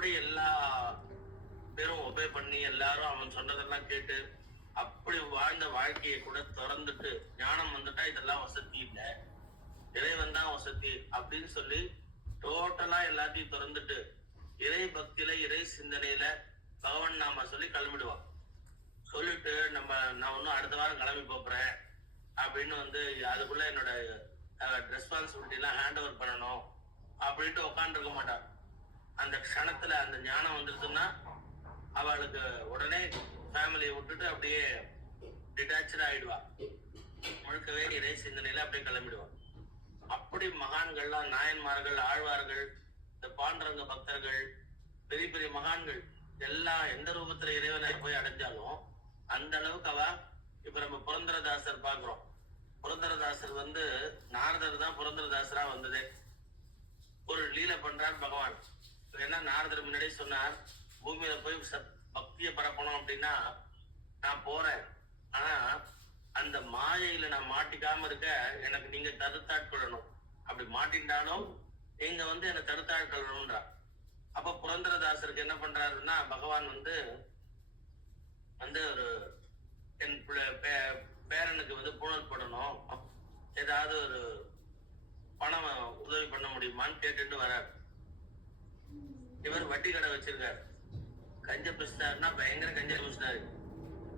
அப்படி எல்லா பேரும் ஒபே பண்ணி எல்லாரும் அவன் சொன்னதெல்லாம் கேட்டு அப்படி வாழ்ந்த வாழ்க்கையை கூட திறந்துட்டு ஞானம் வந்துட்டா இதெல்லாம் வசதி இல்லை, இறைவன் தான் வசதி அப்படின்னு சொல்லி டோட்டலா எல்லாத்தையும் திறந்துட்டு இறை பக்தியில இறை சிந்தனையில பகவான் நாம சொல்லி கிளம்பிடுவான். சொல்லிட்டு நான் ஒன்னும் அடுத்த வாரம் கிளம்பி போறேன் அப்படின்னு அதுக்குள்ள என்னோட ரெஸ்பான்சிபிலிட்டி எல்லாம் ஹேண்ட் ஓவர் பண்ணணும் அப்படின்ட்டு உட்காந்துருக்க மாட்டான். அந்த க்ஷணத்துல அந்த ஞானம் வந்துருச்சுன்னா அவளுக்கு உடனே ஃபேமிலியை விட்டுட்டு அப்படியே டிட்டாச்சா ஆயிடுவா. முழுக்கவே இறை சிந்தனையில அப்படியே கிளம்பிடுவான். அப்படி மகான்கள்லாம், நாயன்மார்கள், ஆழ்வார்கள், இந்த பாண்டரங்க பக்தர்கள், பெரிய பெரிய மகான்கள் எல்லாம் எந்த ரூபத்துல இறைவனை போய் அடைஞ்சாலும் அந்த அளவுக்கு அவ இப்ப நம்ம புரந்தரதாசர் பாக்குறோம். புரந்தரதாசர் நாரதர் தான் புரந்தரதாசரா வந்ததே. ஒரு லீலை பண்றார் பகவான். ஏன்னா நாரதர் முன்னாடியே சொன்னார், பூமியில போய் பக்தியை பரப்பணும் அப்படின்னா நான் போறேன், ஆனா அந்த மாயையில நான் மாட்டிக்காம இருக்க எனக்கு நீங்க தடுத்தாட்கொள்ளணும். அப்படி மாட்டிட்டாலும் நீங்க என்னை தடுத்தாட்கொள்ளணும்ன்றா. அப்ப புரந்தரதாசருக்கு என்ன பண்றாருன்னா பகவான் ஒரு என் பேரனுக்கு பூணல் போடணும், ஏதாவது ஒரு பணம் உதவி பண்ண முடியுமான்னு கேட்டுட்டு வர்றாரு. இவர் வட்டி கடை வச்சிருக்காரு. கஞ்ச பிசினாருன்னா பயங்கர கஞ்ச பிசினாரு.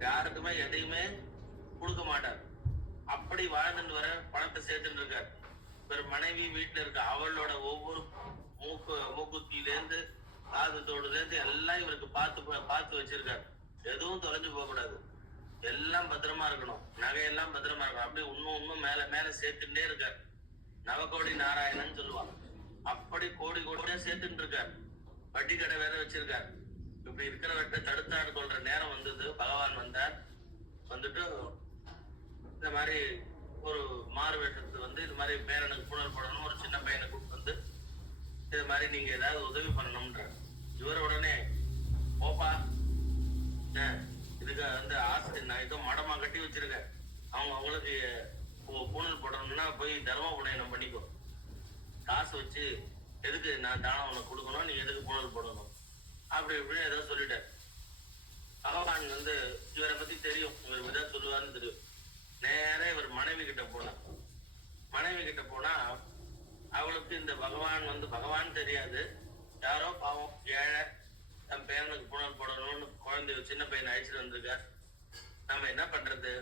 யாருக்குமே எதையுமே கொடுக்க மாட்டார். அப்படி வாழ்ந்துட்டு வர பணத்தை சேர்த்துட்டு இருக்காரு. இவர் மனைவி வீட்டுல இருக்க அவளோட ஒவ்வொரு மூக்குத்தியிலேருந்து காதுத்தோடுல இருந்து எல்லாம் இவருக்கு பார்த்து வச்சிருக்காரு. எதுவும் தொலைஞ்சு போக கூடாது, எல்லாம் பத்திரமா இருக்கணும், நகையெல்லாம் பத்திரமா இருக்கணும். அப்படி இன்னும் மேல மேல சேர்த்துட்டே இருக்காரு. நவகோடி நாராயணன் சொல்லுவாங்க. அப்படி கோடி கோடியா சேர்த்துட்டு இருக்காரு. வட்டி கடை வேற வச்சிருக்காரு. இப்படி இருக்கிறவற்றை தடுத்தாடு கொள்ற நேரம் வந்தது. பகவான் வந்தார். வந்துட்டு இந்த மாதிரி ஒரு மாறு வேஷத்து இது மாதிரி பேரனுக்கு புனல் போடணும், ஒரு சின்ன பையனை கூப்பிட்டு இது மாதிரி நீங்க ஏதாவது உதவி பண்ணணும்ன்ற. இவர் உடனே போப்பா, இதுக்கு ஆசிரியர் நான் ஏதோ மடமா கட்டி வச்சிருக்கேன், அவங்களுக்கு பூணல் போடணும்னா போய் தர்ம புனயனம் பண்ணிக்கோ, காசு வச்சு எதுக்கு நான் தானம் உனக்கு கொடுக்கணும், நீ எதுக்கு பூணல் போடணும் அப்படி இப்படின்னு ஏதோ சொல்லிட்டார். பகவான் இவரை பத்தி தெரியும், இவர் ஏதாவது சொல்லுவாருன்னு தெரியும். நேரா இவர் மனைவி கிட்ட போனா அவளுக்கு இந்த பகவான் பகவான் தெரியாது. யாரோ பாவம் ஏழை தன் பேரனுக்கு பூணல் போடணும்னு குழந்தை சின்ன பையனை அழைச்சிட்டு வந்திருக்கார். நம்ம என்ன பண்றது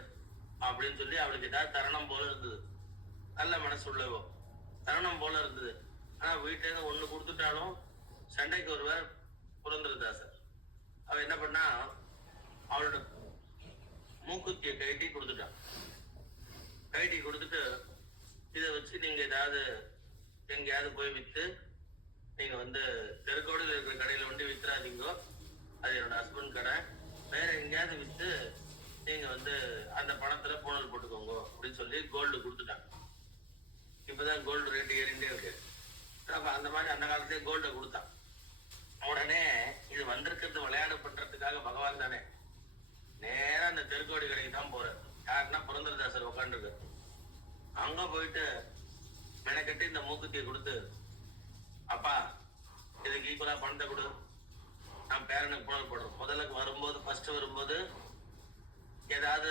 அப்படின்னு சொல்லி அவளுக்கு ஏதாவது தருணம் போல இருந்தது. நல்ல மனசு உள்ளவோ தருணம் போல இருந்தது. ஆனா வீட்டுல இருந்து ஒண்ணு கொடுத்துட்டாலும் சண்டைக்கு வருவார் புரந்தரதாசர். அவ என்ன பண்ணா, அவளோட மூக்குத்திய கைட்டி கொடுத்துட்டான். கைட்டி கொடுத்துட்டு இதை வச்சு நீங்க ஏதாவது எங்கேயாவது போய் வித்து நீங்க தெருக்கோடியில் இருக்கிற கடையில வித்துறாதீங்கோ, அது என்னோட ஹஸ்பண்ட் கடை, வேற எங்கேயாவது வித்து நீங்க அந்த பணத்துல பூணல் போட்டுக்கோங்க அப்படின்னு சொல்லி கோல்டு கொடுத்துட்டாங்க. இப்பதான் கோல்டு ரேட் ஏறிண்டே இருக்கு. அப்ப அந்த மாதிரி அந்த காலத்திலே கோல்டை கொடுத்தான். உடனே இது வந்திருக்கிறது விளையாடு பண்றதுக்காக பகவான் தானே, நேரா அந்த தெருக்கோடி கடைக்கு தான் போற. யாருன்னா புரந்தரதாசர் உட்காந்துருக்கு. அங்க போயிட்டு மெனக்கட்டி இந்த மூக்குத்தியை கொடுத்து, அப்பா இதுக்கு ஈக்குவலா பணத்தை கொடு, நான் பேரனுக்கு பூணல் போடுறேன். முதல்ல ஃபர்ஸ்ட் வரும்போது ஏதாவது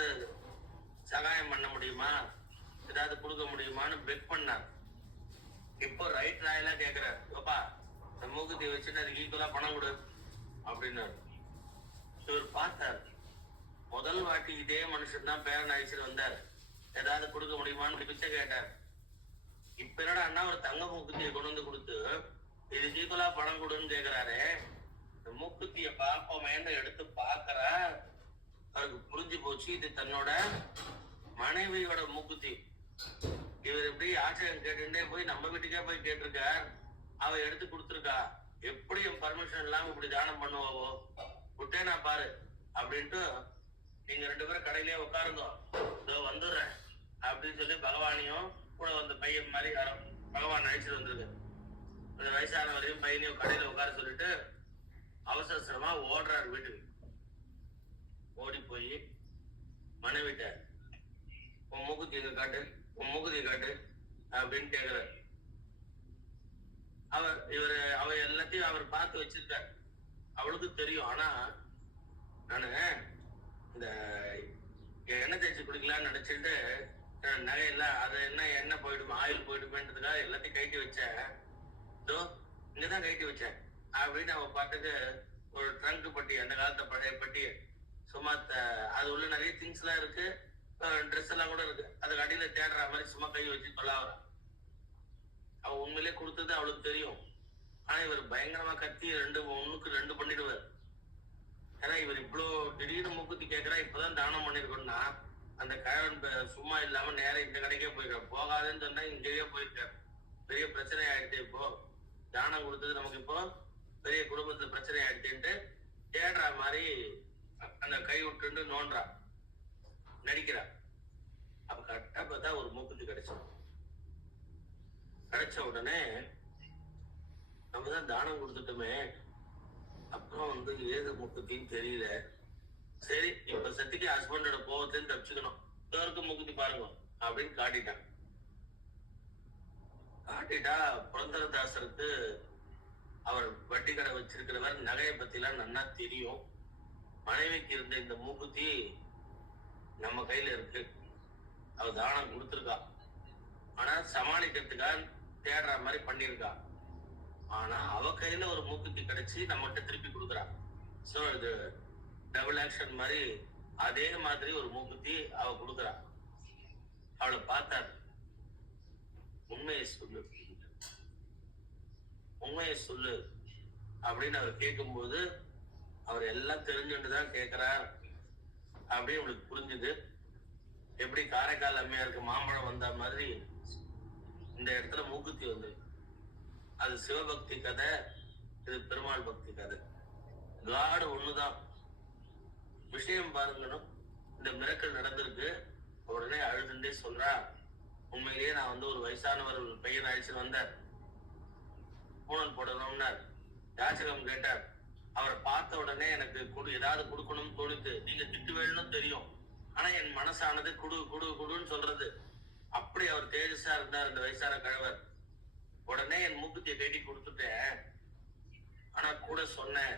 சகாயம் பண்ண முடியுமா, ஏதாவது கொடுக்க முடியுமான்னு பெக் பண்ணார். இப்போ ரைட் ராயலா கேட்கிறார், அப்பா இந்த மூக்குத்தியை வச்சுட்டு அதுக்கு ஈக்குவலா பணம் கொடு அப்படின்னு. இவர் பார்த்தார். முதல் வாட்டி இதே மனுஷன் தான் பேரன் அழைச்சிட்டு வந்தார். ஏதாவது கொடுக்க முடியுமான்னு பிச்சை கேட்டார். இப்ப என்னடா அண்ணா ஒரு தங்க மூக்குத்தியை கொண்டு கொடுத்து இதுக்கு ஈக்குவலா பணம் கொடுன்னு கேட்கிறாரு. இந்த மூக்குத்திய பார்ப்போமேன்னு எடுத்து பார்க்கற அவருக்கு புரிஞ்சு போச்சு, இது தன்னோட மனைவியோட மூக்குத்தி. இவர் எப்படி ஆச்சரியம் கேட்டுட்டே போய் நம்ம வீட்டுக்கே போய் கேட்டிருக்கார். அவ எடுத்து கொடுத்துருக்கா. எப்படி என் பர்மிஷன் இல்லாம இப்படி தானம் பண்ணுவாவோ, விட்டேனா பாரு அப்படின்ட்டு, நீங்க 2 பேரும் கடையிலேயே உட்காருங்க, இதோ வந்துடுறேன் அப்படின்னு சொல்லி பகவானையும் கூட பையன் மாதிரி பகவான் அழைச்சிட்டு வந்திருக்கு. அந்த வயசானவரையும் பையனையும் கடையில உட்கார சொல்லிட்டு அவசரமா ஓடுறாரு வீட்டுக்கு. ஓடி போய் மனைவிட்ட உன் மூக்குத்தி எங்க காட்டு, உன் மூக்குத்தி காட்டு அப்படின்னு கேக்குறாரு. அவ எல்லாத்தையும் அவர் பார்த்து வச்சிருக்காரு. அவளுக்கு தெரியும். ஆனா நானு இந்த எண்ணெய் தேய்ச்சி குடிக்கலாம்னு நினைச்சிட்டு நகையெல்லாம் அது என்ன எண்ணெய் போயிடுமா ஆயில் போயிடுமேன்றதுக்காக எல்லாத்தையும் கைட்டி வச்சேன். இதோ இங்கதான் கைட்டி வச்சேன் அப்படின்னு அவன் பாட்டுக்கு ஒரு ட்ரங்க் பட்டி, அந்த காலத்தை பழைய பட்டி, சும்மா அது உள்ள நிறைய திங்ஸ் எல்லாம் இருக்கு, ட்ரெஸ் எல்லாம் கூட இருக்கு. அதுக்கு அடியில தேடுற மாதிரி சும்மா கை வச்சு தொல்லாவறான். அவன் உண்மையிலே கொடுத்தது அவளுக்கு தெரியும். ஆனா இவர் பயங்கரமா கத்தி ஒண்ணுக்கு ரெண்டு பண்ணிடுவார். ஏன்னா இவர் இவ்வளோ திடீர்னு மூக்குத்தி கேட்கிறா, இப்பதான் தானம் பண்ணிருக்கோம்னா அந்த கழவன் சும்மா இல்லாம நேரம் இந்த கடைக்கே போயிருக்காரு. போகாதுன்னு சொன்னா இங்கேயே போயிருக்காரு. பெரிய பிரச்சனை ஆயிடுச்சு. இப்போ தானம் கொடுத்தது நமக்கு இப்போ பெரிய குடும்பத்துல பிரச்சனை ஆயிடுச்சுன்ட்டு தேடுற மாதிரி அந்த கை விட்டு நோன்றா, நடிக்கிறா. அப்ப கரெக்டா பார்த்தா ஒரு மூக்குத்தி கிடைச்சோம். கிடைச்ச உடனே நம்ம தான் தானம் கொடுத்துட்டோமே, அப்புறம் ஏது மூக்குத்தின்னு தெரியல. சரி, இப்ப சத்திக்கு ஹஸ்பண்டோட கோவத்திலிருந்து தப்பிச்சுக்கணும், இதற்கு மூக்குத்தி பாருங்க அப்படின்னு காட்டிட்டான். காட்டிட்டா புரந்தரதாசருக்கு அவர் வட்டி கடை வச்சிருக்கிறவர் நகையை பத்தி எல்லாம் நன்னா தெரியும். மனைவிக்கு இருந்த இந்த மூக்குத்தி நம்ம கையில இருக்கு, அவ தானம் கொடுத்துருக்கா. ஆனா சமாளிக்கிறதுக்காக தேடுற மாதிரி பண்ணிருக்கா. ஆனா அவ கையில ஒரு மூக்குத்தி கிடைச்சி நம்மகிட்ட திருப்பி கொடுக்குறா. சோ இது டபுள் ஆக்ஷன் மாதிரி. அதே மாதிரி ஒரு மூக்குத்தி அவ கொடுக்குறா. அவளை பார்த்தார். உண்மையை சொல்லு, உண்மையை சொல்லு அப்படின்னு அவர் கேட்கும்போது அவர் எல்லாம் தெரிஞ்சுட்டுதான் கேட்கிறார் அப்படின்னு அவளுக்கு புரிஞ்சுது. எப்படி காரைக்கால் அம்மையாருக்கு மாம்பழம் வந்த மாதிரி இந்த இடத்துல மூக்குத்தி வந்து, அது சிவபக்தி கதை, இது பெருமாள் பக்தி கதை. காடு ஒண்ணுதான். விஷயம் பாருங்கணும். இந்த மிரக்கல் நடந்திருக்கு. உடனே அழுதுண்டே சொல்றா, உண்மையிலேயே நான் ஒரு வயசானவர் பையன் அழிச்சுட்டு வந்தார், பூனல் போடணும்னார், யாச்சகம் கேட்டார். அவரை பார்த்த உடனே எனக்கு ஏதாவது கொடுக்கணும்னு தோணுது. நீங்க திட்டு வேணும்னு தெரியும், ஆனா என் மனசானது குடு குடு குடுன்னு சொல்றது. அப்படி அவர் தேஜஸா இருந்தார் இந்த வயசான கழவர். உடனே என் மூக்குத்தியை கட்டி கொடுத்துட்டேன். ஆனா கூட சொன்னேன்,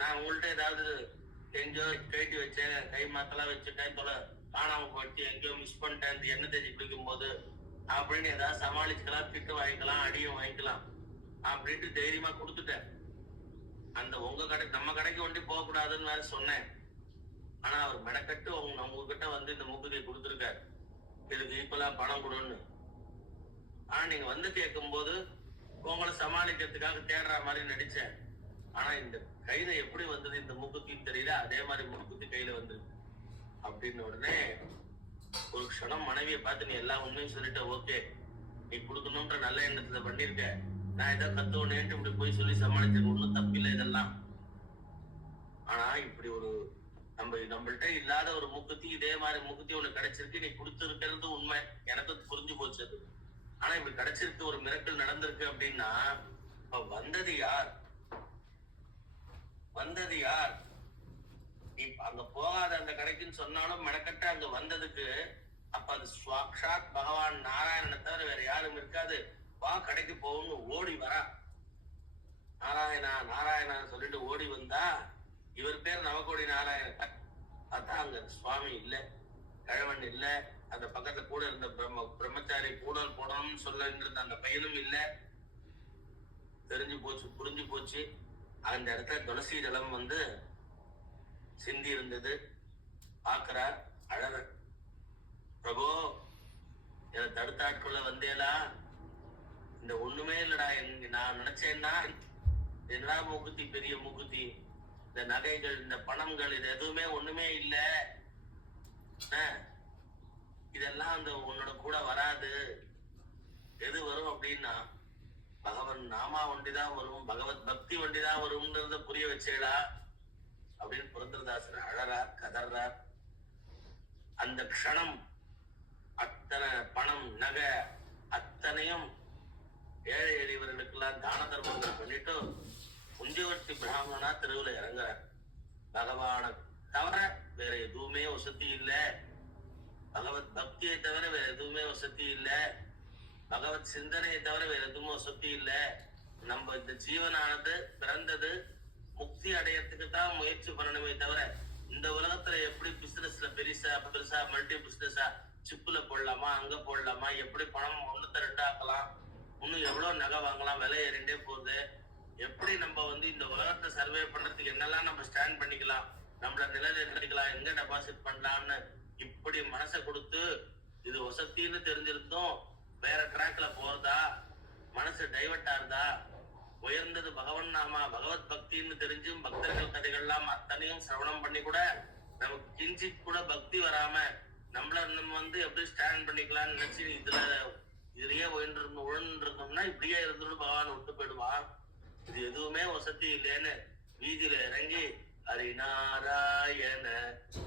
நான் உங்கள்ட்ட ஏதாவது எங்கேயோ கட்டி வச்சேன், கை மாத்தெல்லாம் வச்சுட்டேன், காணாம போயிடுச்சு, எங்கேயோ மிஸ் பண்ணிட்டேன் இந்த எண்ணெய் தேய்ச்சி குளிக்கும் போது அப்படின்னு ஏதாவது சமாளிச்சுக்கலாம், திட்டு வாங்கிக்கலாம், அடியும் வாங்கிக்கலாம் அப்படின்ட்டு தைரியமா கொடுத்துட்டேன். அந்த உங்க கடை நம்ம கடைக்கு ஒண்டி போக கூடாதுன்னு வேற சொன்னேன். ஆனா அவர் மெனக்கட்டு உங்ககிட்ட இந்த மூக்குத்தியை கொடுத்துருக்காரு, இதுக்கு ஈக்குவலா பணம் கொடுன்னு. ஆனா நீங்க கேட்கும் போது உங்களை சமாளிக்கிறதுக்காக தேடுற மாதிரி நடிச்சேன். ஆனா இந்த கையில எப்படி வந்தது இந்த மூக்குத்தின்னு தெரியல, அதே மாதிரி மூக்குத்தி கையில வந்தது அப்படின்னு. உடனே ஒரு க்ஷணம் மனைவியை பார்த்து, நீ எல்லா உண்மையும் சொல்லிட்ட, ஓகே, நீ கொடுக்கணும்ன்ற நல்ல எண்ணத்துல பண்ணிருக்க, நான் ஏதோ கத்துவனேன்ட்டு இப்படி போய் சொல்லி சமாளிச்சிருக்க, ஒன்னும் தப்பில்லை இதெல்லாம். ஆனா இப்படி ஒரு நம்மள்ட்ட இல்லாத ஒரு மூக்குத்தி, இதே மாதிரி மூக்குத்தி ஒண்ணு கிடைச்சிருக்கு, நீ கொடுத்துருக்கிறது உண்மை, எனக்கு புரிஞ்சு போச்சு அது. ஆனா இப்படி கிடைச்சிருக்கு, ஒரு மிரக்கல் நடந்திருக்கு அப்படின்னா வந்தது யார்? வந்தது யார்? நீ அங்க போகாத அந்த கடைக்குன்னு சொன்னாலும் மெனக்கட்ட அங்க வந்ததுக்கு, அப்ப அது சாக்ஷாத் பகவான் நாராயணனை தவிர வேற யாரும் இருக்காது. வா கடைக்கு போகணும்னு ஓடி வரா. நாராயணா நாராயணா சொல்லிட்டு ஓடி வந்தா, இவர் பேர் நவகோடி நாராயணன். அதான் அங்க சுவாமி இல்ல, கழவன் இல்ல, அந்த பக்கத்துல கூட இருந்த பிரம்மச்சாரி பூடல் போடணும்னு சொல்லிருந்த அந்த பையனும் இல்ல. தெரிஞ்சு போச்சு, புரிஞ்சு போச்சு. அந்த இடத்துல துளசி ஜலம் சிந்தி இருந்தது. பாக்குறார், அழற, பிரபு என்னை தடுத்தாட்குள்ள வந்தேலா, இந்த ஒண்ணுமே இல்லடா, நான் நினைச்சேன்னா என்னடா மூக்குத்தி, பெரிய மூக்குத்தி, இந்த நகைகள், இந்த பணங்கள், இது எதுவுமே ஒண்ணுமே இல்ல, இதெல்லாம் உன்னோட கூட வராது. எது வரும் அப்படின்னா பகவன் நாமா ஒண்டிதான் வரும், பகவத் பக்தி ஒண்டிதான் வரும்ன்றத புரிய வச்சேடா அப்படின்னு புரந்தரதாசர் அழறார், கதறார். அந்த க்ஷணம் அத்தனை பணம், நகை அத்தனையும் ஏழை எளியவர்களுக்கெல்லாம் தான தர்மங்கள் பண்ணிட்டு முந்தியவர்த்தி பிராமணனா தெருவில் இறங்குறார். பகவான தவிர வேற எதுவுமே வசதி இல்லை, பகவத் பக்தியை தவிர வேற எதுவுமே வசதி இல்லை, பகவத் சிந்தனையை தவிர வேற எதுவும் வசதி இல்லை. நம்ம இந்த ஜீவனானது பிறந்தது முக்தி அடையறதுக்கு தான் முயற்சி பண்ணணுமே தவிர இந்த உலகத்துல எப்படி பிசினஸ்ல பெருசா மல்டி பிசினஸா சிப்புல போடலாமா, அங்க போடலாமா, எப்படி பணம் ஒண்ணுத்த ரெண்டாக்கலாம், இன்னும் எவ்வளவு நகை வாங்கலாம், விலை ஏறிண்டே போகுது, எப்படி நம்ம இந்த உலகத்தை சர்வே பண்றதுக்கு என்னெல்லாம் நம்ம ஸ்டாண்ட் பண்ணிக்கலாம், நம்மள நிலையில நினைக்கலாம், எங்க டெபாசிட் பண்ணலாம்னு இப்படி மனசை கொடுத்து இது வசத்தின்னு தெரிஞ்சிருந்தோம் வேற ட்ராக்ல போறதா, மனசு டைவர்ட் ஆகுதா, உயர்ந்தது பகவன் நாமா பகவத் பக்தின்னு தெரிஞ்சும் பக்தர்கள் கதைகள்லாம் அத்தனையும் சிரவணம் பண்ணி கூட நமக்கு கிஞ்சித் கூட பக்தி வராம நம்மள நம்ம எப்படி ஸ்டாண்ட் பண்ணிக்கலாம்னு நினைச்சு இதுலயே உழந்திருந்தோம்னா இப்படியே இருந்துட்டு பகவான் விட்டு போயிடுவான். இது எதுவுமே வசதி இல்லைன்னு வீதியில இறங்கி ஹரிநாராயண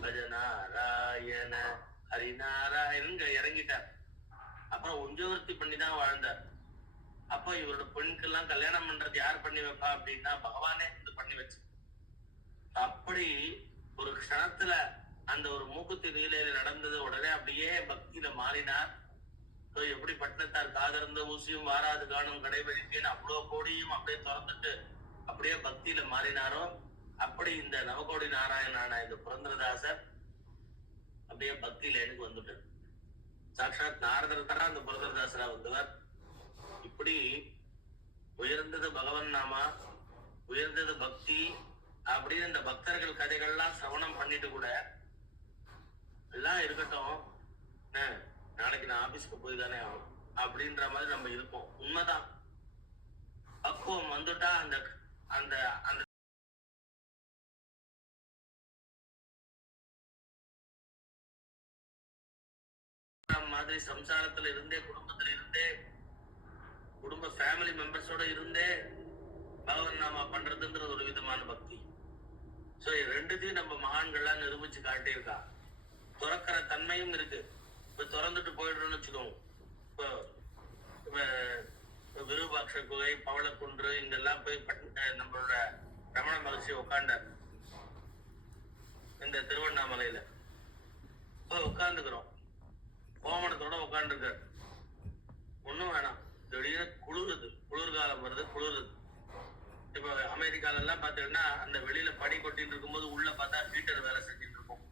பஜநாராயண ஹரிநாராயணன் இறங்கிட்டார். அப்புறம் உஞ்சவர்த்தி பண்ணிதான் வாழ்ந்தார். அப்போ இவரோட பெண்கெல்லாம் கல்யாணம் பண்றது யார் பண்ணி வைப்பா அப்படின்னா பகவானே பண்ணி வச்சு. அப்படி ஒரு க்ஷணத்துல அந்த ஒரு மூக்குத்தி நீலையில நடந்தது உடனே அப்படியே பக்தியில மாறினார். எப்படி பட்டணத்தார் காதிருந்த ஊசியும் வாராது காணும் கடைபிடிக்கேன்னு அவ்வளவு கோடியும் அப்படியே திறந்துட்டு அப்படியே பக்தியில மாறினாரோ அப்படி இந்த நவகோடி நாராயணான இந்த புரந்தரதாசர் அப்படியே பக்தியில எனக்கு வந்துட்டார். சாட்சாத் நாரதர் தான் அந்த புரந்தரதாசரா வந்தவர். இப்படி உயர்ந்தது பகவன் நாமா, உயர்ந்தது பக்தி அப்படின்னு இந்த பக்தர்கள் கதைகள்லாம் சிரவணம் பண்ணிட்டு கூட எல்லாம் இருக்கட்டும், நாளைக்கு நான் ஆபீஸ்க்கு போய் தானே ஆகும் அப்படின்ற மாதிரி நம்ம இருப்போம். உண்மைதான், பக்குவம் வந்துட்டா அந்த அந்த அந்த மாதிரி சம்சாரத்துல இருந்தே குடும்பத்துல இருந்தே குடும்ப ஃபேமிலி மெம்பர்ஸோட இருந்தே பகவன் நாமா பண்றதுன்றது ஒரு விதமான பக்தி. சோ ரெண்டுத்தையும் நம்ம மகான்கள்லாம் நிரூபிச்சு காட்டியிருக்கா. துறக்கிற தன்மையும் இருக்கு. இப்ப திறந்துட்டு போயிடுறோம்னு வச்சுக்கோங்க. இப்போ விருபாட்ச குகை, பவளக்குன்று இங்கெல்லாம் போய் நம்மளோட ரமண மகர்ஷி உட்காண்டார் இந்த திருவண்ணாமலையில போய் உட்காந்துக்கிறோம். கோமணத்தோட உட்காந்துருக்காரு. ஒண்ணும் வேணாம், திடீர்னு குளிருது, குளிர்காலம் வருது, குளிருது. இப்ப அமெரிக்கால எல்லாம் பாத்தீங்கன்னா அந்த வெளியில பனி கொட்டிட்டு இருக்கும்போது உள்ள பார்த்தா ஹீட்டர் வேலை செஞ்சுட்டு இருக்கும்.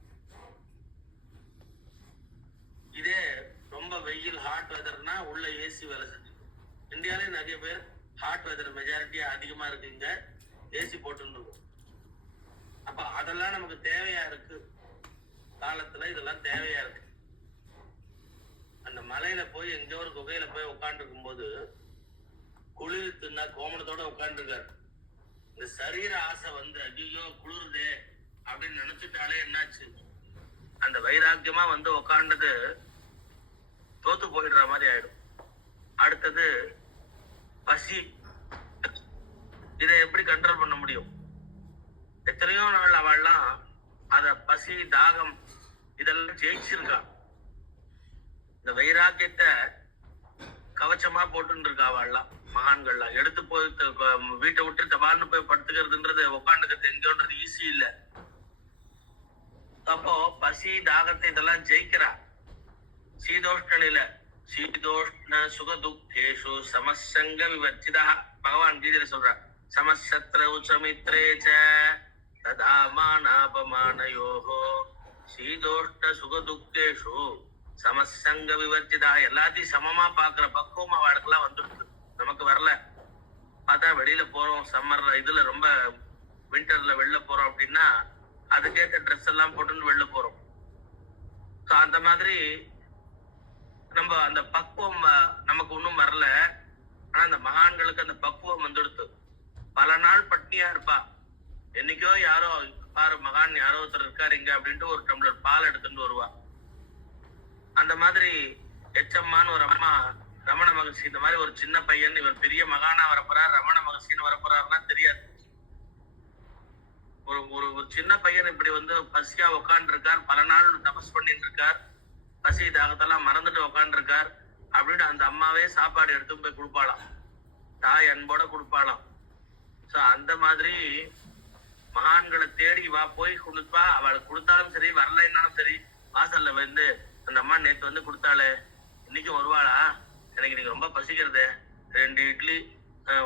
இதே ரொம்ப வெயில் ஹாட் வெதர்னா உள்ள ஏசி வேலை செஞ்சுட்டு. இந்தியாலே நிறைய பேர் ஹாட் வெதர் மெஜாரிட்டியா அதிகமா இருக்கு, இங்க ஏசி போட்டுன்னு இருக்கும். அப்ப அதெல்லாம் நமக்கு தேவையா இருக்கு, காலத்துல இதெல்லாம் தேவையா இருக்கு. அந்த மலையில போய் எங்கேயோ ஒரு குகையில போய் உட்காந்து இருக்கும் போது குளிர்த்துன்னா கோமணத்தோட உட்காந்துருக்காரு. இந்த சரீர ஆசை ஐயோ குளிருதே அப்படின்னு நினைச்சுட்டாலே என்னாச்சு, அந்த வைராக்கியமா உட்காண்டது தோத்து போயிடுற மாதிரி ஆயிடும். அடுத்தது பசி, இதை எப்படி கண்ட்ரோல் பண்ண முடியும்? எத்தனையோ நாள் அவள்லாம் அத பசி தாகம் இதெல்லாம் ஜெயிச்சிருக்கா. இந்த வைராக்கியத்தை கவச்சமா போட்டு இருக்கா அவள்லாம். மகான்கள்லாம் எடுத்து போய் வீட்டை விட்டு தபால்னு போய் படுத்துக்கிறதுன்றது உட்காந்துக்கிறது எங்கேன்றது ஈஸி இல்ல. அப்போ பசி தாகத்தை இதெல்லாம் ஜெயிக்கிறா. சீதோஷ்ணில சீதோஷ்ண சுகதுக்கேஷு சமசங்க விவர்ச்சிதா பகவான் கீதையில சொல்றார். சமசத்ர உச்சமித்ரேச்ச ததா மானாபமானயோஹோ சீதோஷ்ண சுகதுக்கேஷு சமசங்க விவர்ச்சிதா. எல்லாத்தையும் சமமா பாக்குற பக்குவம் அவளுக்கெல்லாம் வந்துடுது, நமக்கு வரல. பார்த்தா வெளியில போறோம், சம்மர் இதுல ரொம்ப விண்டர்ல வெளில போறோம் அப்படின்னா அதுக்கேற்ற ட்ரெஸ் எல்லாம் போட்டுன்னு வெளில போறோம். ஸோ அந்த மாதிரி நம்ம அந்த பக்குவம் நமக்கு ஒன்றும் வரல. ஆனா அந்த மகான்களுக்கு அந்த பக்குவம் வந்துடுத்து. பல நாள் பட்னியா இருப்பா. என்னைக்கோ யாரோ பாரு மகான் யாரோ ஒருத்தர் இருக்காரு இங்க அப்படின்ட்டு ஒரு டம்ளர் பால் எடுத்துட்டு வருவா. அந்த மாதிரி எச்சம்மான்னு ஒரு அம்மா ரமண மகர்ஷி, இந்த மாதிரி ஒரு சின்ன பையன் இவர் பெரிய மகானா வரப்போறார், ரமண மகர்ஷின்னு வரப்போறாருன்னா தெரியாது. ஒரு ஒரு சின்ன பையன் இப்படி பசியா உட்காந்து இருக்கார், பல நாள் தபஸ் பண்ணிட்டு இருக்கார், பசி தாகத்தெல்லாம் மறந்துட்டு உட்காந்து இருக்கார் அப்படின்னு அந்த அம்மாவே சாப்பாடு எடுத்து போய் கொடுப்பாளாம், தாய் அன்போட கொடுப்பாளாம். சோ அந்த மாதிரி மகான்களை தேடி வா போய் கொடுப்பா. அவளுக்கு கொடுத்தாலும் சரி வரலைன்னாலும் சரி வாசல்ல அந்த அம்மா நேற்று கொடுத்தாளே இன்னைக்கும் வருவாளா, எனக்கு இன்னைக்கு ரொம்ப பசிக்கிறது, 2 இட்லி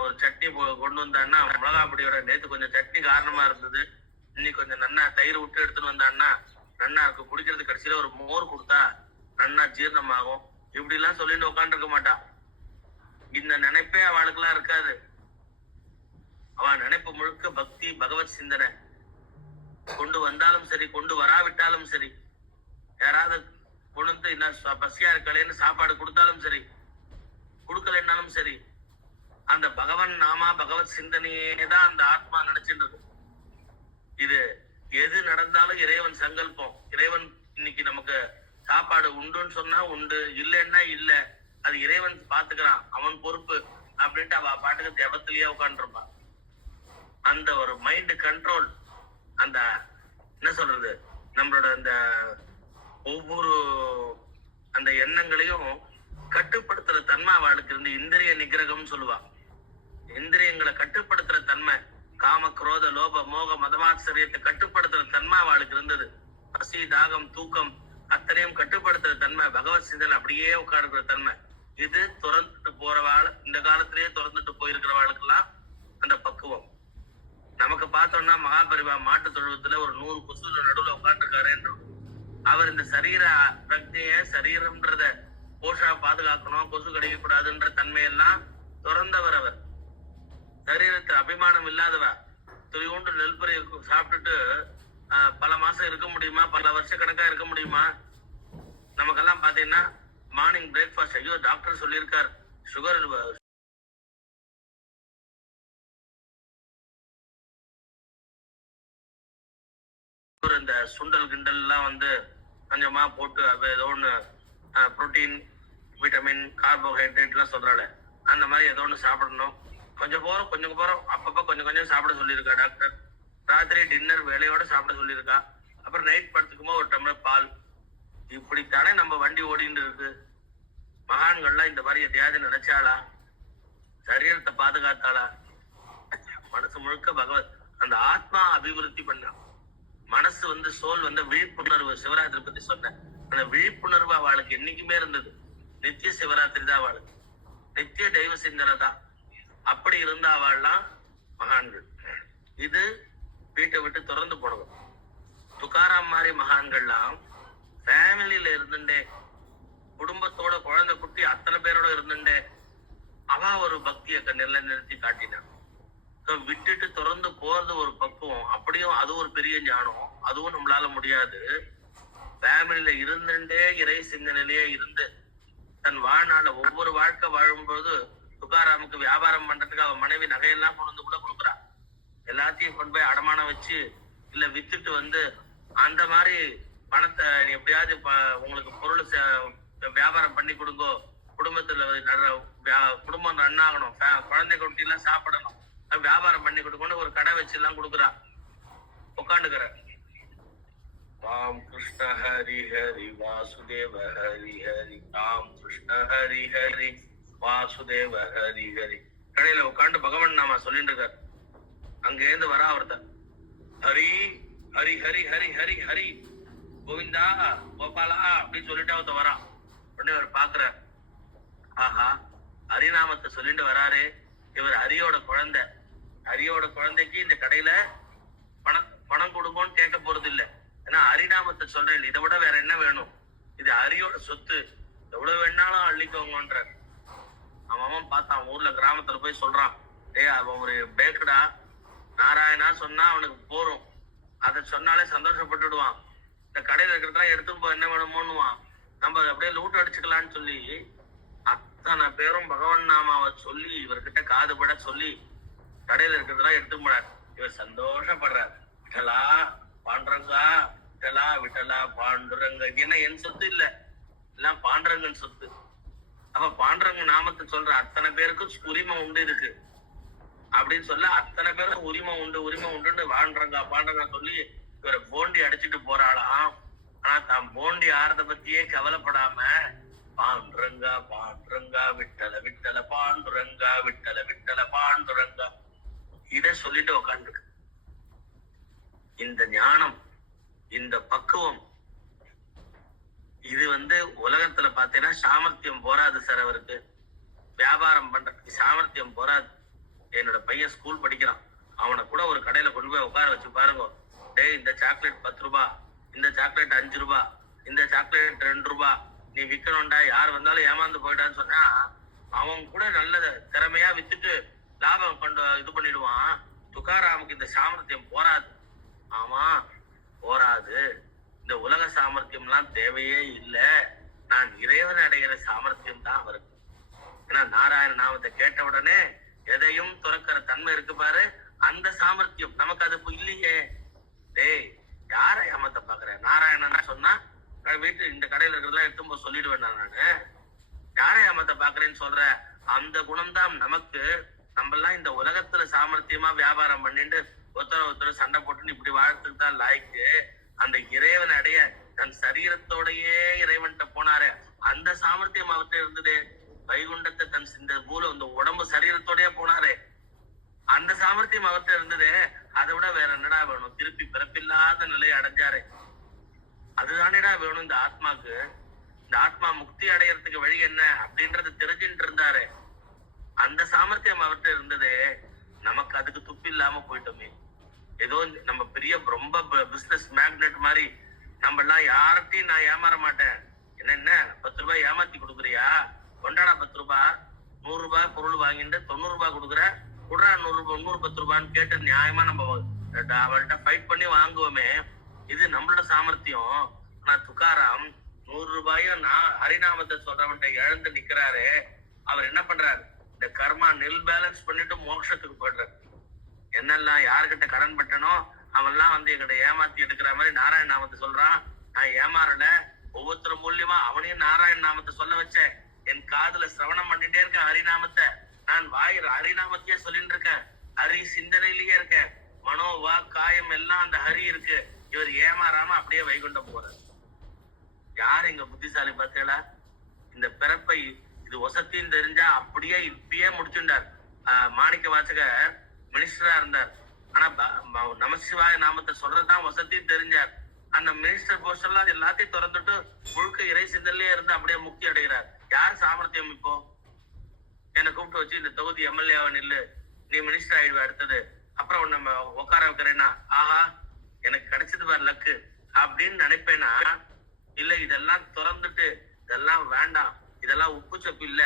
ஒரு சட்னி கொண்டு வந்தான்னா மிளகா பொடியோட நேத்து கொஞ்சம் சட்னி காரணமா இருந்தது, இன்னைக்கு கொஞ்சம் நன்னா தயிர் விட்டு எடுத்துன்னு வந்தான்னா நன்னா இருக்கு குடிக்கிறது, கடைசியில ஒரு மோர் கொடுத்தா நன்னா ஜீரணமாகும். இப்படி எல்லாம் சொல்லிட்டு உட்காந்துருக்க மாட்டான். இந்த நினைப்பே அவளுக்கெல்லாம் இருக்காது. அவன் நினைப்பு முழுக்க பக்தி பகவத் சிந்தனை. கொண்டு வந்தாலும் சரி கொண்டு வராவிட்டாலும் சரி, யாராவது கொண்டு வந்து என்ன பசியா இருக்கலேன்னு சாப்பாடு கொடுத்தாலும் சரி கொடுக்கலன்னாலும் சரி, அந்த பகவன் நாமா பகவத் சிந்தனையே தான் அந்த ஆத்மா நினைச்சுட்டு இருக்கும். இது எது நடந்தாலும் இறைவன் சங்கல்பம். இறைவன் இன்னைக்கு நமக்கு சாப்பாடு உண்டுன்னு சொன்னா உண்டு, இல்லைன்னா இல்ல, அது இறைவன் பாத்துக்கிறான், அவன் பொறுப்பு அப்படின்ட்டு அவ பாட்டுக்கு ஜபத்திலேயே உட்காந்துருப்பான். அந்த ஒரு மைண்ட் கண்ட்ரோல், அந்த என்ன சொல்றது, நம்மளோட அந்த ஒவ்வொரு அந்த எண்ணங்களையும் கட்டுப்படுத்துற தன்மை அவளுக்கு இருந்து இந்திரிய நிகிரகம் சொல்லுவா. இந்திரியங்களை கட்டுப்படுத்துற தன்மை, காம குரோத லோப மோக மதமாச்சரியத்தை கட்டுப்படுத்துற தன்மை அவளுக்கு இருந்தது. பசி தாகம் தூக்கம் அத்தனையும் கட்டுப்படுத்துற தன்மை, பகவத் சிந்தனை அப்படியே உட்கார்ந்துக்கிற தன்மை. இது துறந்துட்டு போறவாள், இந்த காலத்திலேயே துறந்துட்டு போயிருக்கிறவாளுக்கெல்லாம் அந்த பக்குவம். நமக்கு பார்த்தோம்னா மகாபரிவா மாட்டு தொழுவத்துல ஒரு 100 கொசுல நடுவுல உட்காந்துருக்காரு என்றும், அவர் இந்த சரீர பிரக்திய சரீரம்ன்றத போஷா பாதுகாக்கணும், கொசு கிடைக்க கூடாதுன்ற தன்மையெல்லாம் துறந்தவர். அவர் சரீரத்தை அபிமானம் இல்லாதவர். துளியூண்டு நெல்பறி சாப்பிட்டுட்டு பல மாசம் இருக்க முடியுமா, பல வருஷ கணக்கா இருக்க முடியுமா? நமக்கெல்லாம் பாத்தீங்கன்னா மார்னிங் பிரேக்ஃபாஸ்ட், ஐயோ டாக்டர் சொல்லியிருக்கார் சுகர், இந்த சுண்டல் கிண்டல் எல்லாம் வந்து கொஞ்சமா போட்டு ஏதோ ஒண்ணு புரோட்டீன் விட்டமின் கார்போஹைட்ரேட் எல்லாம் சொல்றாள், அந்த மாதிரி ஏதோ ஒண்ணு சாப்பிடணும். கொஞ்சம் போறோம் அப்பப்ப கொஞ்சம் சாப்பிட சொல்லியிருக்கா டாக்டர். ராத்திரி டின்னர் வேலையோட சாப்பிட சொல்லியிருக்கா. அப்புறம் நைட் படுத்துக்கும்போது ஒரு டம்ளர் பால். இப்படித்தானே நம்ம வண்டி ஓடிட்டு இருக்கு. மகான்கள்லாம் இந்த மாதிரி எதையாவது நினைச்சாளா? சரீரத்தை பாதுகாத்தாளா? மனசு முழுக்க பகவத் அந்த ஆத்மா அபிவிருத்தி பண்ணா. மனசு வந்து சோல் வந்து விழிப்புணர்வு, சிவராத்திரி பத்தி சொன்னேன், அந்த விழிப்புணர்வு அவளுக்கு என்னைக்குமே இருந்தது. நித்திய சிவராத்திரி தான் அவளுக்கு, நித்திய தெய்வ சிந்தனை தான். அப்படி இருந்த அவள்லாம் மகான்கள். இது வீட்டை விட்டு திறந்து போனது. துக்காராம் மாதிரி மகான்கள்லாம் ஃபேமிலியில இருந்துட்டே, குடும்பத்தோட குழந்தை குட்டி அத்தனை பேரோட இருந்துட்டே அவ ஒரு பக்தியை நிலைநிறுத்தி காட்டினான். விட்டுட்டு திறந்து போறது ஒரு பக்குவம். அப்படியும் அது ஒரு பெரிய ஞானம். அதுவும் நம்மளால முடியாது. ஃபேமிலியில இருந்துட்டே இறை சிந்தனையிலேயே இருந்து தன் வாழ்நாள ஒவ்வொரு வாழ்க்கை வாழும்போது துக்காராமுக்கு வியாபாரம் பண்றதுக்கு அவன் மனைவி நகையெல்லாம் கொண்டு வந்து கூட கொடுக்குறா. எல்லாத்தையும் கொண்டு போய் அடமானம் வச்சு இல்ல வித்துட்டு வந்து அந்த மாதிரி பணத்தை எப்படியாவது உங்களுக்கு பொருள் வியாபாரம் பண்ணி கொடுங்கோ, குடும்பத்துல குடும்பம் ரன் ஆகணும், குழந்தை குட்டி எல்லாம் சாப்பிடணும், வியாபாரம் பண்ணி கொடுக்கணும், ஒரு கடை வச்சு எல்லாம் கொடுக்குறா. உட்காந்துக்கிற ராம் கிருஷ்ண ஹரி ஹரி வாசுதேவ ஹரி ஹரி, ராம் கிருஷ்ண ஹரி ஹரி வாசுதேவ ஹரி ஹரி. கடையில உட்காந்து பகவான் நாம சொல்லிட்டு இருக்காரு. அங்கேருந்து வரா ஒருத்தர், ஹரி ஹரி ஹரி ஹரி ஹரி ஹரி கோவிந்தா கோபாலா அப்படின்னு சொல்லிட்டு ஒருத்த வரான். உடனே அவர் பாக்குற, ஆஹா ஹரிநாமத்தை சொல்லிட்டு வராரு, இவர் ஹரியோட குழந்தை. ஹரியோட குழந்தைக்கு இந்த கடையில பணம் கொடுங்கன்னு கேட்க போறது இல்லை. ஏன்னா ஹரிநாமத்தை சொல்றேன், இதை விட வேற என்ன வேணும், இது ஹரியோட சொத்து, எவ்வளவு வேணாலும் அள்ளிக்கோங்கன்ற. அவன் பார்த்தான், ஊர்ல கிராமத்துல போய் சொல்றான், அவன் ஒரு பேக்கடா, நாராயணா சொன்னா அவனுக்கு போறோம், அதை சொன்னாலே சந்தோஷப்பட்டுடுவான். இந்த கடையில இருக்கிறதெல்லாம் எடுத்துன்னு போய் என்ன வேணுமோன்னுவான். நம்ம அப்படியே லூட் அடிச்சுக்கலான்னு சொல்லி அத்தனை பேரும் பகவான் நாமாவை சொல்லி இவர்கிட்ட காதுபட சொல்லி கடையில இருக்கிறதெல்லாம் எடுத்துக்க போறார். இவர் சந்தோஷப்படுறார். விட்டலா பாண்டுரங்கா, விட்டலா விட்டலா பாண்டுரங்க, ஏன்னா என் சொத்து இல்ல, எல்லாம் பாண்டுரங்கன் சொத்து. அப்ப பாண்டுரங்க நாமத்தை சொல்ற அத்தனை பேருக்கும் உரிமை உண்டு இருக்கு அப்படின்னு சொல்ல, அத்தனை பேருக்கும் உரிமை உண்டுன்னு பாண்டுரங்கா சொல்லி இவரை போண்டி அடிச்சுட்டு போறாளாம். ஆனா தான் போண்டி ஆறத பத்தியே கவலைப்படாம பாண்டுரங்கா பாண்டுரங்கா விட்டல விட்டல பாண்டுரங்கா விட்டல விட்டல பாண்டுரங்கா இத சொல்லிட்டு உக்காண்டு. இந்த ஞானம், இந்த பக்குவம், இது வந்து உலகத்துல பாத்தீங்கன்னா சாமர்த்தியம் போராது சார். அவருக்கு வியாபாரம் பண்றதுக்கு சாமர்த்தியம் போராது. என்னோட பையன் ஸ்கூல் படிக்கிறான், அவனை கூட ஒரு கடையில கொண்டு போய் உட்கார வச்சு பாருங்க, டேய் இந்த சாக்லேட் 10 ரூபாய், இந்த சாக்லேட் 5 ரூபாய், இந்த சாக்லேட் 2 ரூபாய், நீ விற்கணும்டா, யார் வந்தாலும் ஏமாந்து போயிட்டான்னு சொன்னா அவன் கூட நல்ல திறமையா வித்துட்டு லாபம் கொண்டு இது பண்ணிடுவான். துக்காராமுக்கு இந்த சாமர்த்தியம் போராது. ஆமா போராது, இந்த உலக சாமர்த்தியம் எல்லாம் தேவையே இல்லை, நான் இறைவன் அடைகிற சாமர்த்தியம் தான் அவருக்கு. ஏன்னா நாராயண நாமத்தை கேட்ட உடனே எதையும் துறக்கிற தன்மை இருக்கு பாரு, அந்த சாமர்த்தியம் நமக்கு அது இல்லையே. டேய் யார ஏமாத்த பாக்குற, நாராயணன் சொன்னா வீட்டு இந்த கடையில இருக்கிறதெல்லாம் எடுத்து சொல்லிடுவேன் நானு. யாரை ஏமாத்த பாக்குறேன்னு சொல்ற அந்த குணம் தான் நமக்கு. நம்ம எல்லாம் இந்த உலகத்துல சாமர்த்தியமா வியாபாரம் பண்ணிட்டு ஒருத்தர் சண்டை போட்டு இப்படி வாழ்த்துக்கு தான் லாய்க்கு. அந்த இறைவன் அடைய தன் சரீரத்தோடையே இறைவன்கிட்ட போனாரு, அந்த சாமர்த்தியம் அவர்கிட்ட இருந்தது. வைகுண்டத்தை தன் இந்த பூல இந்த உடம்பு சரீரத்தோடய போனாரு, அந்த சாமர்த்தியம் அவர்கிட்ட இருந்தது. அதை விட வேற என்னடா வேணும்? திருப்பி பிறப்பில்லாத நிலையை அடைஞ்சாரு, அதுதானேடா வேணும் இந்த ஆத்மாக்கு. இந்த ஆத்மா முக்தி அடையறதுக்கு வழி என்ன அப்படின்றது தெரிஞ்சுட்டு இருந்தாரு, அந்த சாமர்த்தியம் அவர்கிட்ட இருந்தது. நமக்கு அதுக்கு துப்பு இல்லாம போயிட்டோமே. ஏதோ நம்ம பெரிய ரொம்ப பிசினஸ் மேக்னெட் மாதிரி நம்ம எல்லாம் யார்கிட்டையும் நான் ஏமாற மாட்டேன். என்ன 10 ரூபாய் ஏமாத்தி கொடுக்குறியா, கொண்டாடா 10 ரூபாய், 100 ரூபாய் பொருள் வாங்கிட்டு 90 ரூபாய் கொடுக்குற, குடுறா 100 ரூபாய் 10 ரூபான்னு கேட்டு நியாயமா நம்ம அவள்கிட்ட ஃபைட் பண்ணி வாங்குவோமே, இது நம்மளோட சாமர்த்தியம். ஆனா துக்காராம் 100 ரூபாயும் ஹரிநாமத்தை சொல்றவன்ட்ட இழந்து நிக்கிறாரு. அவர் என்ன பண்றாரு, இந்த கர்மா நெல் பேலன்ஸ் பண்ணிட்டு மோட்சத்துக்கு போயிடுறாரு. என்னெல்லாம் யாருக்கிட்ட கடன் பட்டனோ அவன்லாம் எங்கிட்ட ஏமாத்தி எடுக்கிற மாதிரி நாராயண நாமத்தை சொல்றான். நான் ஏமாறல, ஒவ்வொருத்தர் மூலியமா அவனையும் நாராயண நாமத்தை சொல்ல வச்சேன். என் காதுல சிரவணம் பண்ணிட்டே இருக்கேன் ஹரிநாமத்தை, நான் வாயிற ஹரிநாமத்தையே சொல்லிட்டு இருக்கேன், ஹரி சிந்தனையிலேயே இருக்கேன், மனோ வா காயம் எல்லாம் அந்த ஹரி இருக்கு. இவர் ஏமாறாம அப்படியே வைகுண்டம் போறார். யார் இங்க புத்திசாலி பார்த்தீங்களா? இந்த பிறப்பை இது வசத்தின்னு தெரிஞ்சா அப்படியே இப்பயே முடிச்சுட்டார். மாணிக்க வாசகர் மினிஸ்டரா இருந்தார், ஆனா நமசிவாய நாமத்தை சொல்றதுதான் வசத்தின்னு தெரிஞ்சார். அந்த மினிஸ்டர் போஸ்ட் எல்லாம் எல்லாத்தையும் திறந்துட்டு முழுக்க இறை சிந்தனையிலே இருந்து அப்படியே முக்தி அடைகிறார். யார் சாமர்த்தியம்? இப்போ என்னை கூப்பிட்டு வச்சு இந்த தொகுதி எம்எல்ஏவா நில்லு, நீ மினிஸ்டர் ஆயிடுவ அடுத்தது, அப்புறம் நம்ம உட்கார வைக்கிறேன்னா ஆஹா எனக்கு கிடைச்சது வேற லக்கு அப்படின்னு நினைப்பேனா? இல்ல இதெல்லாம் திறந்துட்டு இதெல்லாம் வேண்டாம், இதெல்லாம் உப்பு சப்பு இல்ல,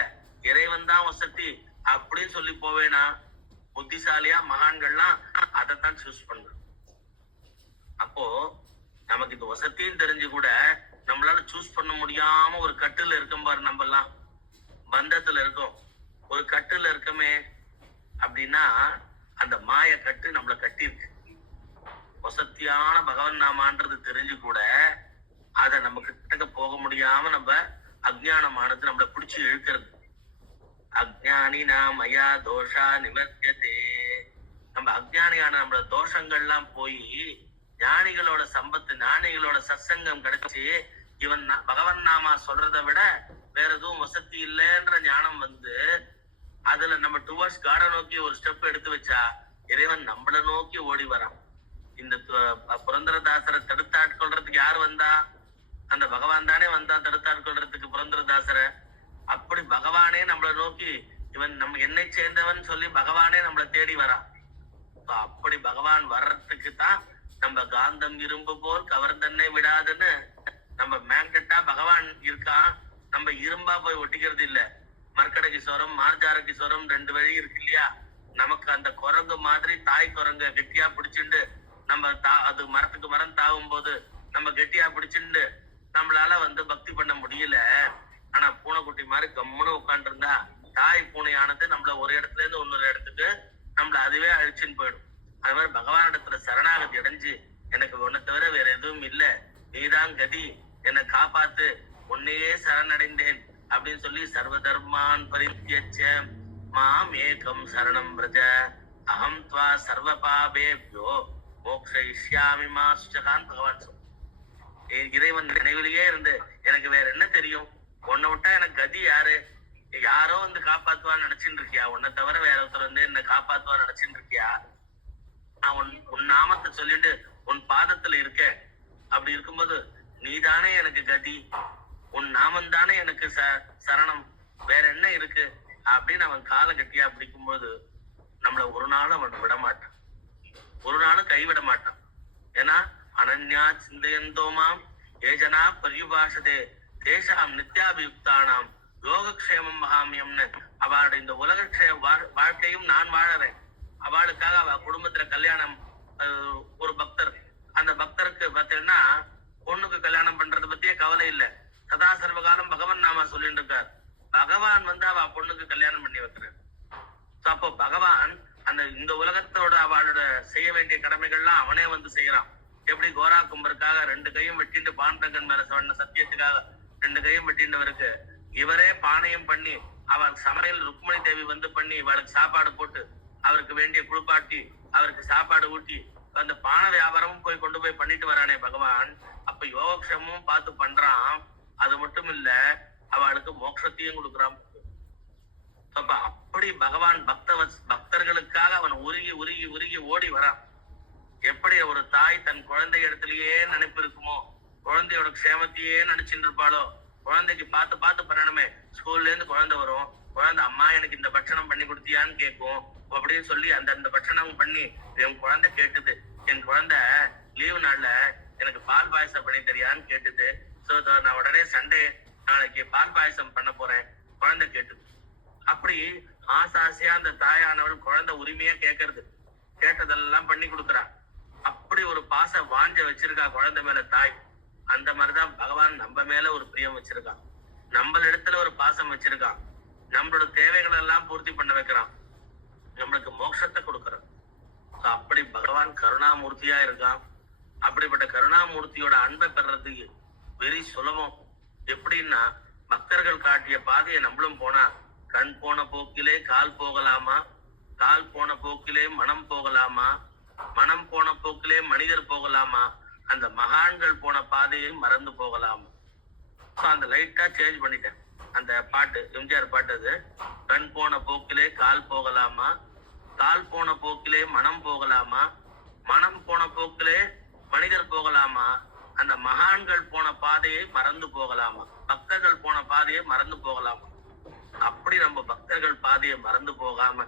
இறைவன் தான் வசதி அப்படின்னு சொல்லி போவேனா? புத்திசாலியா மகான்கள்லாம் அதைத்தான் சூஸ் பண்ற. அப்போ நமக்கு இது வசதியும் தெரிஞ்சு கூட நம்மளால சூஸ் பண்ண முடியாம ஒரு கட்டுல இருக்கும் பாரு. நம்ம எல்லாம் பந்தத்துல இருக்கோம், ஒரு கட்டுல இருக்கமே அப்படின்னா அந்த மாய கட்டு நம்மள கட்டி இருக்கு. வசத்தியான பகவன் நாமான்றது தெரிஞ்சு கூட அத நம்ம கிட்ட போக முடியாம நம்ம அஜ்ஞானமானது நம்மள பிடிச்சு இழுக்கிறது. அஜ்ஞானி நாம் ஐயா தோஷா நிவர்த்தியதே. நம்ம அஜ்ஞானியான நம்மளோட தோஷங்கள்லாம் போய் ஞானிகளோட சம்பத்து, ஞானிகளோட சத்சங்கம் கிடைச்சி இவன் பகவன் நாமா சொல்றதை விட வேற எதுவும் வசதி இல்லைன்ற ஞானம் அதுல நம்ம டுவர்ட்ஸ் காட நோக்கி ஒரு ஸ்டெப் எடுத்து வச்சா இறைவன் நம்மள நோக்கி ஓடி வரான். இந்த புரந்தரதாசரை தடுத்தாட்கொள்றதுக்கு யார் வந்தா? அந்த பகவான் தானே வந்தா தடுத்தாட்கொள்றதுக்கு புரந்தரதாசரை. அப்படி பகவானே நம்மளை நோக்கி இவன் நம்ம என்னை சேர்ந்தவன் சொல்லி பகவானே நம்மளை தேடி வரான். அப்படி பகவான் வர்றதுக்கு தான் நம்ம காந்தம் இரும்பு போல் கவர்ந்தன்னை விடாதுன்னு நம்ம மேக்னெட்டா பகவான் இருக்கான். நம்ம இரும்பா போய் ஒட்டிக்கிறது இல்ல. மர்க்கட கிசோரம் மார்ஜார கிசோரம் 2 வழி இருக்கு இல்லையா? நமக்கு அந்த குரங்கு மாதிரி தாய் குரங்க கெட்டியா பிடிச்சுண்டு நம்ம அது மரத்துக்கு மரம் தாவும் போது நம்ம கெட்டியா பிடிச்சுண்டு நம்மளால பக்தி பண்ண முடியல. ஆனா பூனைக்குட்டி மாதிரி கம்முன்னு உட்காந்து இருந்தா தாய் பூனையானது நம்மள ஒரு இடத்துல இருந்து இன்னொரு இடத்துக்கு நம்மள அதுவே அழிச்சுன்னு போயிடும். அது மாதிரி பகவானிடத்துல சரணாகதி அடைஞ்சு எனக்கு உன்னை தவிர வேற எதுவும் இல்ல, நீதான் கதி, என்னை காப்பாத்து, உன்னையே சரணடைந்தேன் அப்படின்னு சொல்லி சர்வ தர்மான் பரித்யஜ்ய மாம் ஏகம் சரணம் பிரஜ அகம் த்வா சர்வ பாபேப்யோ மோக்ஷயிஷ்யாமி மா சுஜகான் பகவான் சொல். இறைவன் நினைவிலேயே இருந்து எனக்கு வேற என்ன தெரியும், உன்னை விட்டா எனக்கு கதி யாரு? யாரோ காப்பாத்துவான்னு நினைச்சுட்டு இருக்கியா? உன்னை தவிர வேற ஒருத்தர் என்ன காப்பாத்துவான்னு நினைச்சுட்டு இருக்கியா? நான் உன் நாமத்தை சொல்லிட்டு உன் பாதத்துல இருக்க. அப்படி இருக்கும்போது நீதானே எனக்கு கதி, உன் நாமம் தானே எனக்கு சரணம், வேற என்ன இருக்கு அப்படின்னு அவன் காலை கட்டியா பிடிக்கும்போது நம்மள ஒரு நாளும் அவன் விட மாட்டான், ஒரு நாளும் கைவிட மாட்டான். ஏன்னா அனன்யா சிந்தையந்தோமாம் ஏஜனா பரியுபாஷதே தேசாம் நித்யாபியுக்தானாம் யோகக்ஷேமம் மகாமியம்னு அவளுடைய இந்த உலக வாழ்க்கையும் நான் வாழறேன். அவளுக்காக அவ குடும்பத்துல கல்யாணம், ஒரு பக்தர், அந்த பக்தருக்கு பார்த்தீங்கன்னா பொண்ணுக்கு கல்யாணம் பண்றதை பத்தியே கவலை இல்லை. சதா சர்வகாலம் பகவான் நாம சொல்லிட்டு இருக்கார். பகவான் அவ பொண்ணுக்கு கல்யாணம் பண்ணி வைக்கிறார். அப்போ பகவான் இந்த உலகத்தோட அவளோட செய்ய வேண்டிய கடமைகள்லாம் அவனே செய்யறான். எப்படி கோரா கும்பருக்காக 2 கையும் வெட்டிட்டு பாண்டகன் மேல சொன்ன சத்தியத்துக்காக 2 கையும் வெட்டின்றவருக்கு இவரே பானையும் பண்ணி அவள் சமையல் ருக்மணி தேவி பண்ணி இவளுக்கு சாப்பாடு போட்டு அவருக்கு வேண்டிய குளிப்பாட்டி அவருக்கு சாப்பாடு ஊட்டி அந்த பானை வியாபாரமும் கொண்டு போய் பண்ணிட்டு வரானே பகவான். அப்ப யோகக்ஷமும் பார்த்து பண்றான். அது மட்டும் இல்ல, அவளுக்கு மோட்சத்தையும் கொடுக்குறான். அப்ப அப்படி பகவான் பக்தர்களுக்காக அவன் உருகி உருகி உருகி ஓடி வரான். எப்படி ஒரு தாய் தன் குழந்தை இடத்துலயே நினைப்பு இருக்குமோ, குழந்தையோட க்ஷேமத்தையே நினைச்சுட்டு இருப்பாளோ, குழந்தைக்கு பார்த்து பார்த்து பண்ணணுமே. ஸ்கூல்ல இருந்து குழந்தை வரும், குழந்தை அம்மா எனக்கு இந்த பட்சணம் பண்ணி கொடுத்தியான்னு கேட்கும். அப்படின்னு சொல்லி அந்த பட்சணம் பண்ணி என் குழந்தை கேட்டுது, என் குழந்தை லீவு நாள்ல எனக்கு பால் பாயசம் பண்ணி தெரியான்னு கேட்டுது. சோ நான் உடனே சண்டே நாளைக்கு பால் பாயசம் பண்ண போறேன், குழந்தை கேட்டுது. அப்படி ஆசாசியா அந்த தாயானவள் குழந்தை உரிமையா கேட்கறது, கேட்டதெல்லாம் பண்ணி கொடுக்குறா. அப்படி ஒரு பாச வாஞ்ச வச்சிருக்கா குழந்தை மேல தாய். அந்த மாதிரிதான் பகவான் நம்ம மேல ஒரு பிரியம் வச்சிருக்கான், நம்ம இடத்துல ஒரு பாசம் வச்சிருக்கான், நம்மளோட தேவைகள் எல்லாம் பூர்த்தி பண்ண வைக்கிறான், நம்மளுக்கு மோட்சத்தை கொடுக்கறான். அப்படி பகவான் கருணாமூர்த்தியா இருக்கான். அப்படிப்பட்ட கருணாமூர்த்தியோட அன்பை பெறறதுக்கு வெரி சுலபம். எப்படின்னா, பக்தர்கள் காட்டிய பாதையை நம்மளும் போனா, கண் போன போக்கிலே கால் போகலாமா, கால் போன போக்கிலே மனம் போகலாமா, மனம் போன போக்கிலே மனிதர் போகலாமா, அந்த மகான்கள் போன பாதையை மறந்து போகலாமா. அந்த லைட்டா சேஞ்ச் பண்ணிட்டேன் அந்த பாட்டு, எம்ஜிஆர் பாட்டு அது. கண் போன போக்கிலே கால் போகலாமா, கால் போன போக்கிலே மனம் போகலாமா, மனம் போன போக்கிலே மனிதர் போகலாமா, அந்த மகான்கள் போன பாதையை மறந்து போகலாமா, பக்தர்கள் போன பாதையை மறந்து போகலாமா. அப்படி நம்ம பக்தர்கள் பாதையை மறந்து போகாம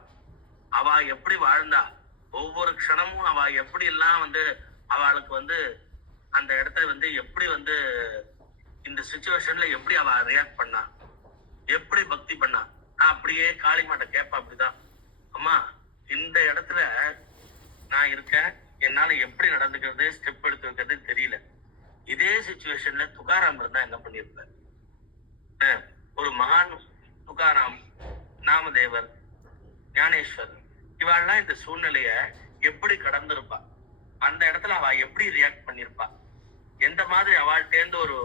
அவ எப்படி வாழ்ந்தா, ஒவ்வொரு க்ஷணமும் அவ எப்படி எல்லாம் அவளுக்கு அந்த இடத்த எப்படி இந்த சிச்சுவேஷன்ல எப்படி அவ ரியாக்ட் பண்ணா, எப்படி பக்தி பண்ணா. நான் அப்படியே காளிமாட்ட கேட்பேன், அப்படிதான், அம்மா இந்த இடத்துல நான் இருக்கேன், என்னால எப்படி நடந்துக்கிறது, ஸ்டெப் எடுத்து வைக்கிறது தெரியல. இதே சிச்சுவேஷன்ல துகாராம் இருந்தா என்ன பண்ணிருப்பார்? ஒரு மகான் துகாராம், நாமதேவர், ஞானேஸ்வர், இவாள்லாம் இந்த சூழ்நிலைய எப்படி கடந்திருப்பா, அந்த இடத்துல அவ எப்படி ரியாக்ட் பண்ணிருப்பா, எந்த மாதிரி அவள்கிட்டேருந்து ஒரு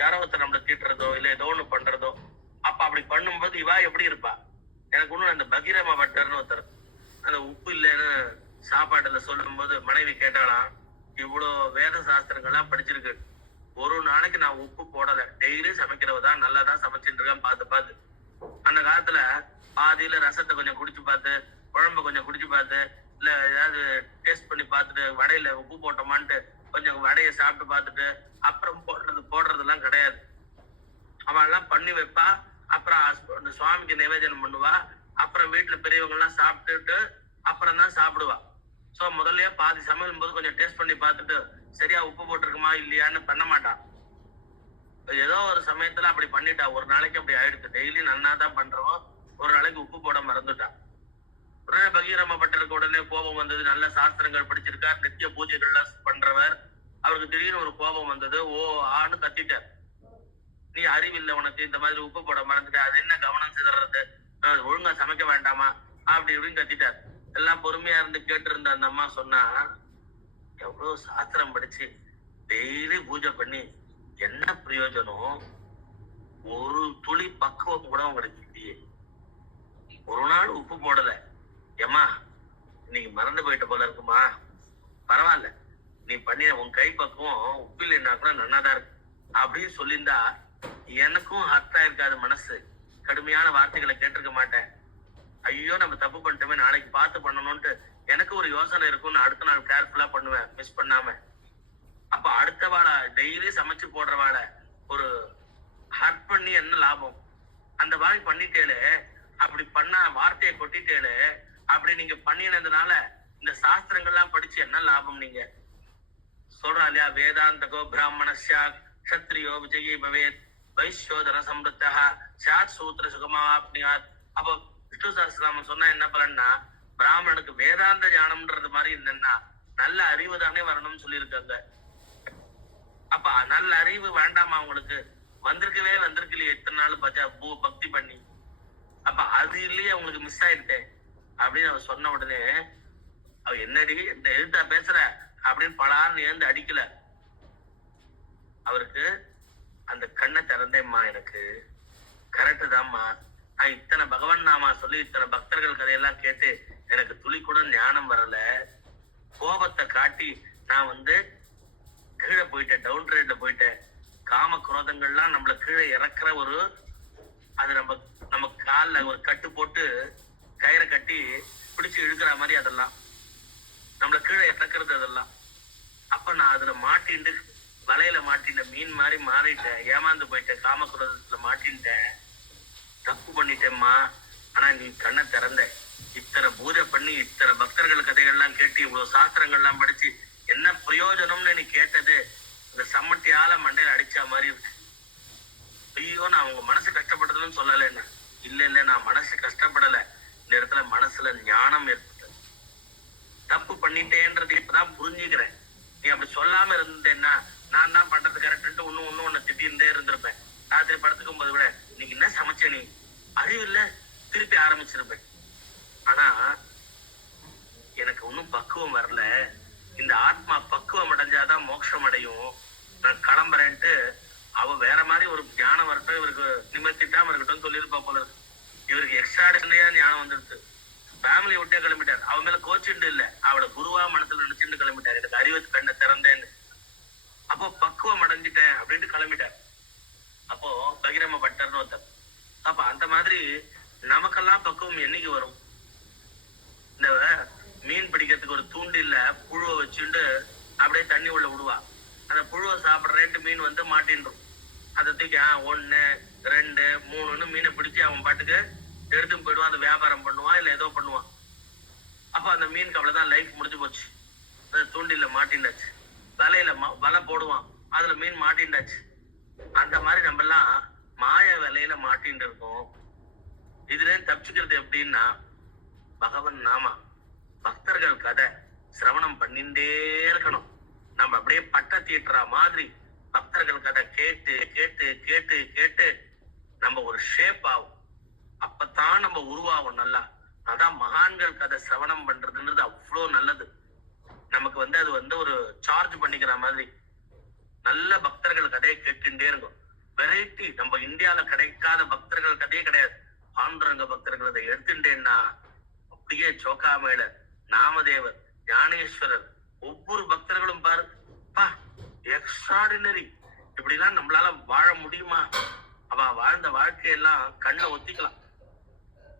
யாரோ ஒருத்தர் நம்மளை தீட்டுறதோ இல்ல ஏதோ ஒண்ணு பண்றதோ, அப்ப அப்படி பண்ணும்போது இவா எப்படி இருப்பா. எனக்கு ஒண்ணு அந்த பகீரமா பட்டர்னு ஒருத்தர் அந்த உப்பு இல்லைன்னு சாப்பாட்டுல சொல்லும் போது மனைவி கேட்டாலாம், இவ்வளவு வேத சாஸ்திரங்கள்லாம் படிச்சிருக்கு, ஒரு நாளைக்கு நான் உப்பு போடல, டெய்லி சமைக்கிறவதான் நல்லாதான் சமைச்சுட்டு இருக்கேன் பார்த்து. அந்த காலத்துல பாதியில ரசத்தை கொஞ்சம் குடிச்சு பார்த்து, குழம்பு கொஞ்சம் குடிச்சு பார்த்து, இல்ல ஏதாவது டேஸ்ட் பண்ணி பார்த்துட்டு வடையில உப்பு போட்டோமான்ட்டு கொஞ்சம் வடையை சாப்பிட்டு பார்த்துட்டு அப்புறம் போடுறதெல்லாம் கிடையாது. அவள் எல்லாம் பண்ணி வைப்பா, அப்புறம் சுவாமிக்கு நிவேதனம் பண்ணுவா, அப்புறம் வீட்டுல பெரியவங்க எல்லாம் சாப்பிட்டுட்டு அப்புறம் தான் சாப்பிடுவா. சோ முதல்லயே பாதி சமையல் போது கொஞ்சம் டேஸ்ட் பண்ணி பார்த்துட்டு சரியா உப்பு போட்டிருக்குமா இல்லையான்னு பண்ண மாட்டான். ஏதோ ஒரு சமயத்துல அப்படி பண்ணிட்டா, ஒரு நாளைக்கு அப்படி ஆயிடுச்சு. டெய்லி நன்னாதான் பண்றோம், ஒரு நாளைக்கு உப்பு போட மறந்துட்டான். உடனே பகீரம பட்டருக்கு உடனே கோபம் வந்தது. நல்ல சாஸ்திரங்கள் படிச்சிருக்கார், நித்திய பூஜைகள்லாம் பண்றவர், அவருக்கு திடீர்னு ஒரு கோபம் வந்தது. ஓ ஆன்னு கத்திட்டார், நீ அறிவில்லை உனக்கு, இந்த மாதிரி உப்பு போட மறந்துட்ட, அது என்ன கவனம் சிதறது, ஒழுங்கா சமைக்க வேண்டாமா அப்படி இப்படின்னு கத்திட்டார். எல்லாம் பொறுமையா இருந்து கேட்டு இருந்த அந்த அம்மா சொன்னா, எவ்வளவு சாஸ்திரம் படிச்சு டெய்லி பூஜை பண்ணி என்ன பிரயோஜனம், ஒரு துளி பக்குவம் கூட உங்களுக்கு இல்லையே, ஒரு நாள் உப்பு போடல, ஏமா இன்னைக்கு மறந்து போயிட்ட போல இருக்குமா, பரவாயில்ல நீ பண்ணி உன் கை பக்குவம் உப்பு இல்லைன்னா கூட நன்னாதான் இருக்கு அப்படின்னு சொல்லியிருந்தா எனக்கும் ஹர்ட் ஆயிருக்காது, மனசு கடுமையான வார்த்தைகளை கேட்டிருக்க மாட்டேன். ஐயோ நம்ம தப்பு பண்ணிட்டோமே, நாளைக்கு பார்த்து பண்ணணும்ட்டு எனக்கு ஒரு யோசனை இருக்கும், நான் அடுத்த நாள் கேர்ஃபுல்லா பண்ணுவேன் மிஸ் பண்ணாம. அப்ப அடுத்த வாழை டெய்லி சமைச்சு போடுற வாழை ஒரு ஹர்ட் பண்ணி என்ன லாபம், அந்த வாழை பண்ணிட்டேலே, அப்படி பண்ண வார்த்தையை கொட்டிட்டேலே, அப்படி நீங்க பண்ணினதுனால இந்த சாஸ்திரங்கள்லாம் படிச்சு என்ன லாபம்? நீங்க சொல்றா இல்லையா, வேதாந்தகோ பிராமணஸ்யா க்ஷத்ரியோ விஜயி பவேத் வைஸ்யோதர சம்ருத்தா சாத் சூத்திர சுகமாப்னியாத். அப்போ விஷ்ணு சஹஸ்ரநாமம் சொன்னா என்ன பலன்னா, பிராமணனுக்கு வேதாந்த ஞானம்ன்றது மாதிரி என்னன்னா நல்ல அறிவு தானே வரணும்னு சொல்லியிருக்காங்க. அப்ப நல்ல அறிவு வேண்டாமா அவங்களுக்கு? வந்திருக்கலையே இத்தனை நாள் பக்தி பண்ணி. அப்ப அது இல்லையே அவங்களுக்கு மிஸ் ஆயிட்டேன் அப்படின்னு அவ சொன்ன உடனே, அவ என்னடி இந்த எழுத்தா பேசுற அப்படின்னு பலான்னு ஏந்து அடிக்கல. அவருக்கு அந்த கண்ணை திறந்தேம்மா, எனக்கு கரெக்டு தான்மா, நான் இத்தனை பகவான் நாமா சொல்லி இத்தனை பக்தர்கள் கதையெல்லாம் கேட்டு எனக்கு துளி கூட ஞானம் வரல. கோபத்தை காட்டி நான் கீழே போயிட்டேன், டவுன் ட்ரேட்ல போயிட்டேன். காம குரோதங்கள்லாம் நம்மள கீழே இறக்குற ஒரு, அது நம்ம காலில் ஒரு கட்டு போட்டு கயிறை கட்டி பிடிச்சு இழுக்கிற மாதிரி அதெல்லாம் நம்மள கீழே இறக்குறது அதெல்லாம். அப்ப நான் அதுல மாட்டின்ட்டு வலையில மாட்டின மீன் மாதிரி மாறிட்டேன், ஏமாந்து போயிட்டேன், காம குரோதத்துல மாட்டின்ட்டேன், தப்பு பண்ணிட்டேம்மா. ஆனா நீ கண்ணை திறந்த, இத்தனை பூஜை பண்ணி இத்தனை பக்தர்கள் கதைகள்லாம் கேட்டு இவ்வளவு சாஸ்திரங்கள்லாம் படிச்சு என்ன பிரயோஜனம்னு நீ கேட்டது இந்த சம்மட்டியால மண்டையில அடிச்சா மாதிரி இருக்கு. ஐயோ நான் உங்க மனசு கஷ்டப்படுறதுன்னு சொல்லல. என்ன இல்ல நான் மனசு கஷ்டப்படல, இந்த இடத்துல மனசுல ஞானம் ஏற்பட்டது. தப்பு பண்ணிட்டேன்றது இப்பதான் புரிஞ்சுக்கிறேன். நீ அப்படி சொல்லாம இருந்தேன்னா நான் தான் பண்றது கரெக்ட் ஒண்ணு திட்டிருந்தே இருந்திருப்பேன். ராத்திரி படத்துக்கும் போது கூட இன்னைக்கு என்ன சமைச்ச, நீ அறிவு இல்ல, திருப்பி ஆரம்பிச்சிருப்பேன். ஆனா எனக்கு ஒன்னும் பக்குவம் வரல. இந்த ஆத்மா பக்குவம் அடைஞ்சாதான் மோட்சம் அடையும், நான் கிளம்புறேன்ட்டு அவ வேற மாதிரி ஒரு ஞானம் வரட்டும், இவருக்கு நிமித்திட்டாம இருக்கட்டும் சொல்லியிருப்பா போல இருக்கு. இவருக்கு எக்ஸ்ட்ராடினரியா ஞானம் வந்துருக்கு. ஃபேமிலியை விட்டே கிளம்பிட்டார். அவன் மேல கோச்சுண்டு இல்ல, அவளை குருவா மனசுல நினைச்சுட்டு கிளம்பிட்டார். எனக்கு அறிவு கண்ணை திறந்தேன்னு. அப்போ பக்குவம் அடைஞ்சிட்டேன் அப்படின்ட்டு கிளம்பிட்டார். அப்போ பகிரம பட்டர்னு ஒருத்தர். அப்ப அந்த மாதிரி நமக்கெல்லாம் பக்குவம் என்னைக்கு வரும்? இந்த மீன் பிடிக்கிறதுக்கு ஒரு தூண்டில்ல புழுவை வச்சுட்டு அப்படியே தண்ணி உள்ள விடுவா. அந்த புழுவை சாப்பிட்றேன்ட்டு மீன் மாட்டின்றும். அதை தூக்கி 1 2 3ன்னு மீனை பிடிச்சி அவன் பாட்டுக்கு எடுத்துன்னு போயிடுவான். அந்த வியாபாரம் பண்ணுவான், இல்ல ஏதோ பண்ணுவான். அப்ப அந்த மீனுக்கு அவ்வளவுதான், லைஃப் முடிஞ்சு போச்சு. அந்த தூண்டில்ல மாட்டின்டாச்சு. வலை போடுவான், அதுல மீன் மாட்டின்டாச்சு. அந்த மாதிரி நம்ம எல்லாம் மாய விலையில மாட்டின்னு இருக்கோம். இதுல தப்பிச்சுக்கிறது எப்படின்னா, பகவன் நாமா பக்தர்கள் கதை சிரவணம் பண்ணிட்டே இருக்கணும். நம்ம அப்படியே பட்ட தீட்டுற மாதிரி பக்தர்கள் கதை கேட்டு கேட்டு கேட்டு கேட்டு நம்ம ஒரு ஷேப் ஆகும். அப்பதான் நம்ம உருவாகும் நல்லா. அதான் மகான்கள் கதை சிரவணம் பண்றதுன்றது அவ்வளோ நல்லது. நமக்கு அது ஒரு சார்ஜ் பண்ணிக்கிற மாதிரி. நல்ல பக்தர்கள் கதையை கேட்டுட்டே இருக்கும். வெரைட்டி நம்ம இந்தியால கிடைக்காத பக்தர்கள் கதையே கிடையாது. பாண்டுரங்க பக்தர்கள் அதை எடுத்துட்டேன்னா அப்படியே சோகாமேல, நாமதேவர், ஞானேஸ்வரர், ஒவ்வொரு பக்தர்களும் பாரு பா எக்ஸ்ட்ராடினரி. இப்படி எல்லாம் நம்மளால வாழ முடியுமா? அவ வாழ்ந்த வாழ்க்கையெல்லாம் கண்ணை ஒத்திக்கலாம்.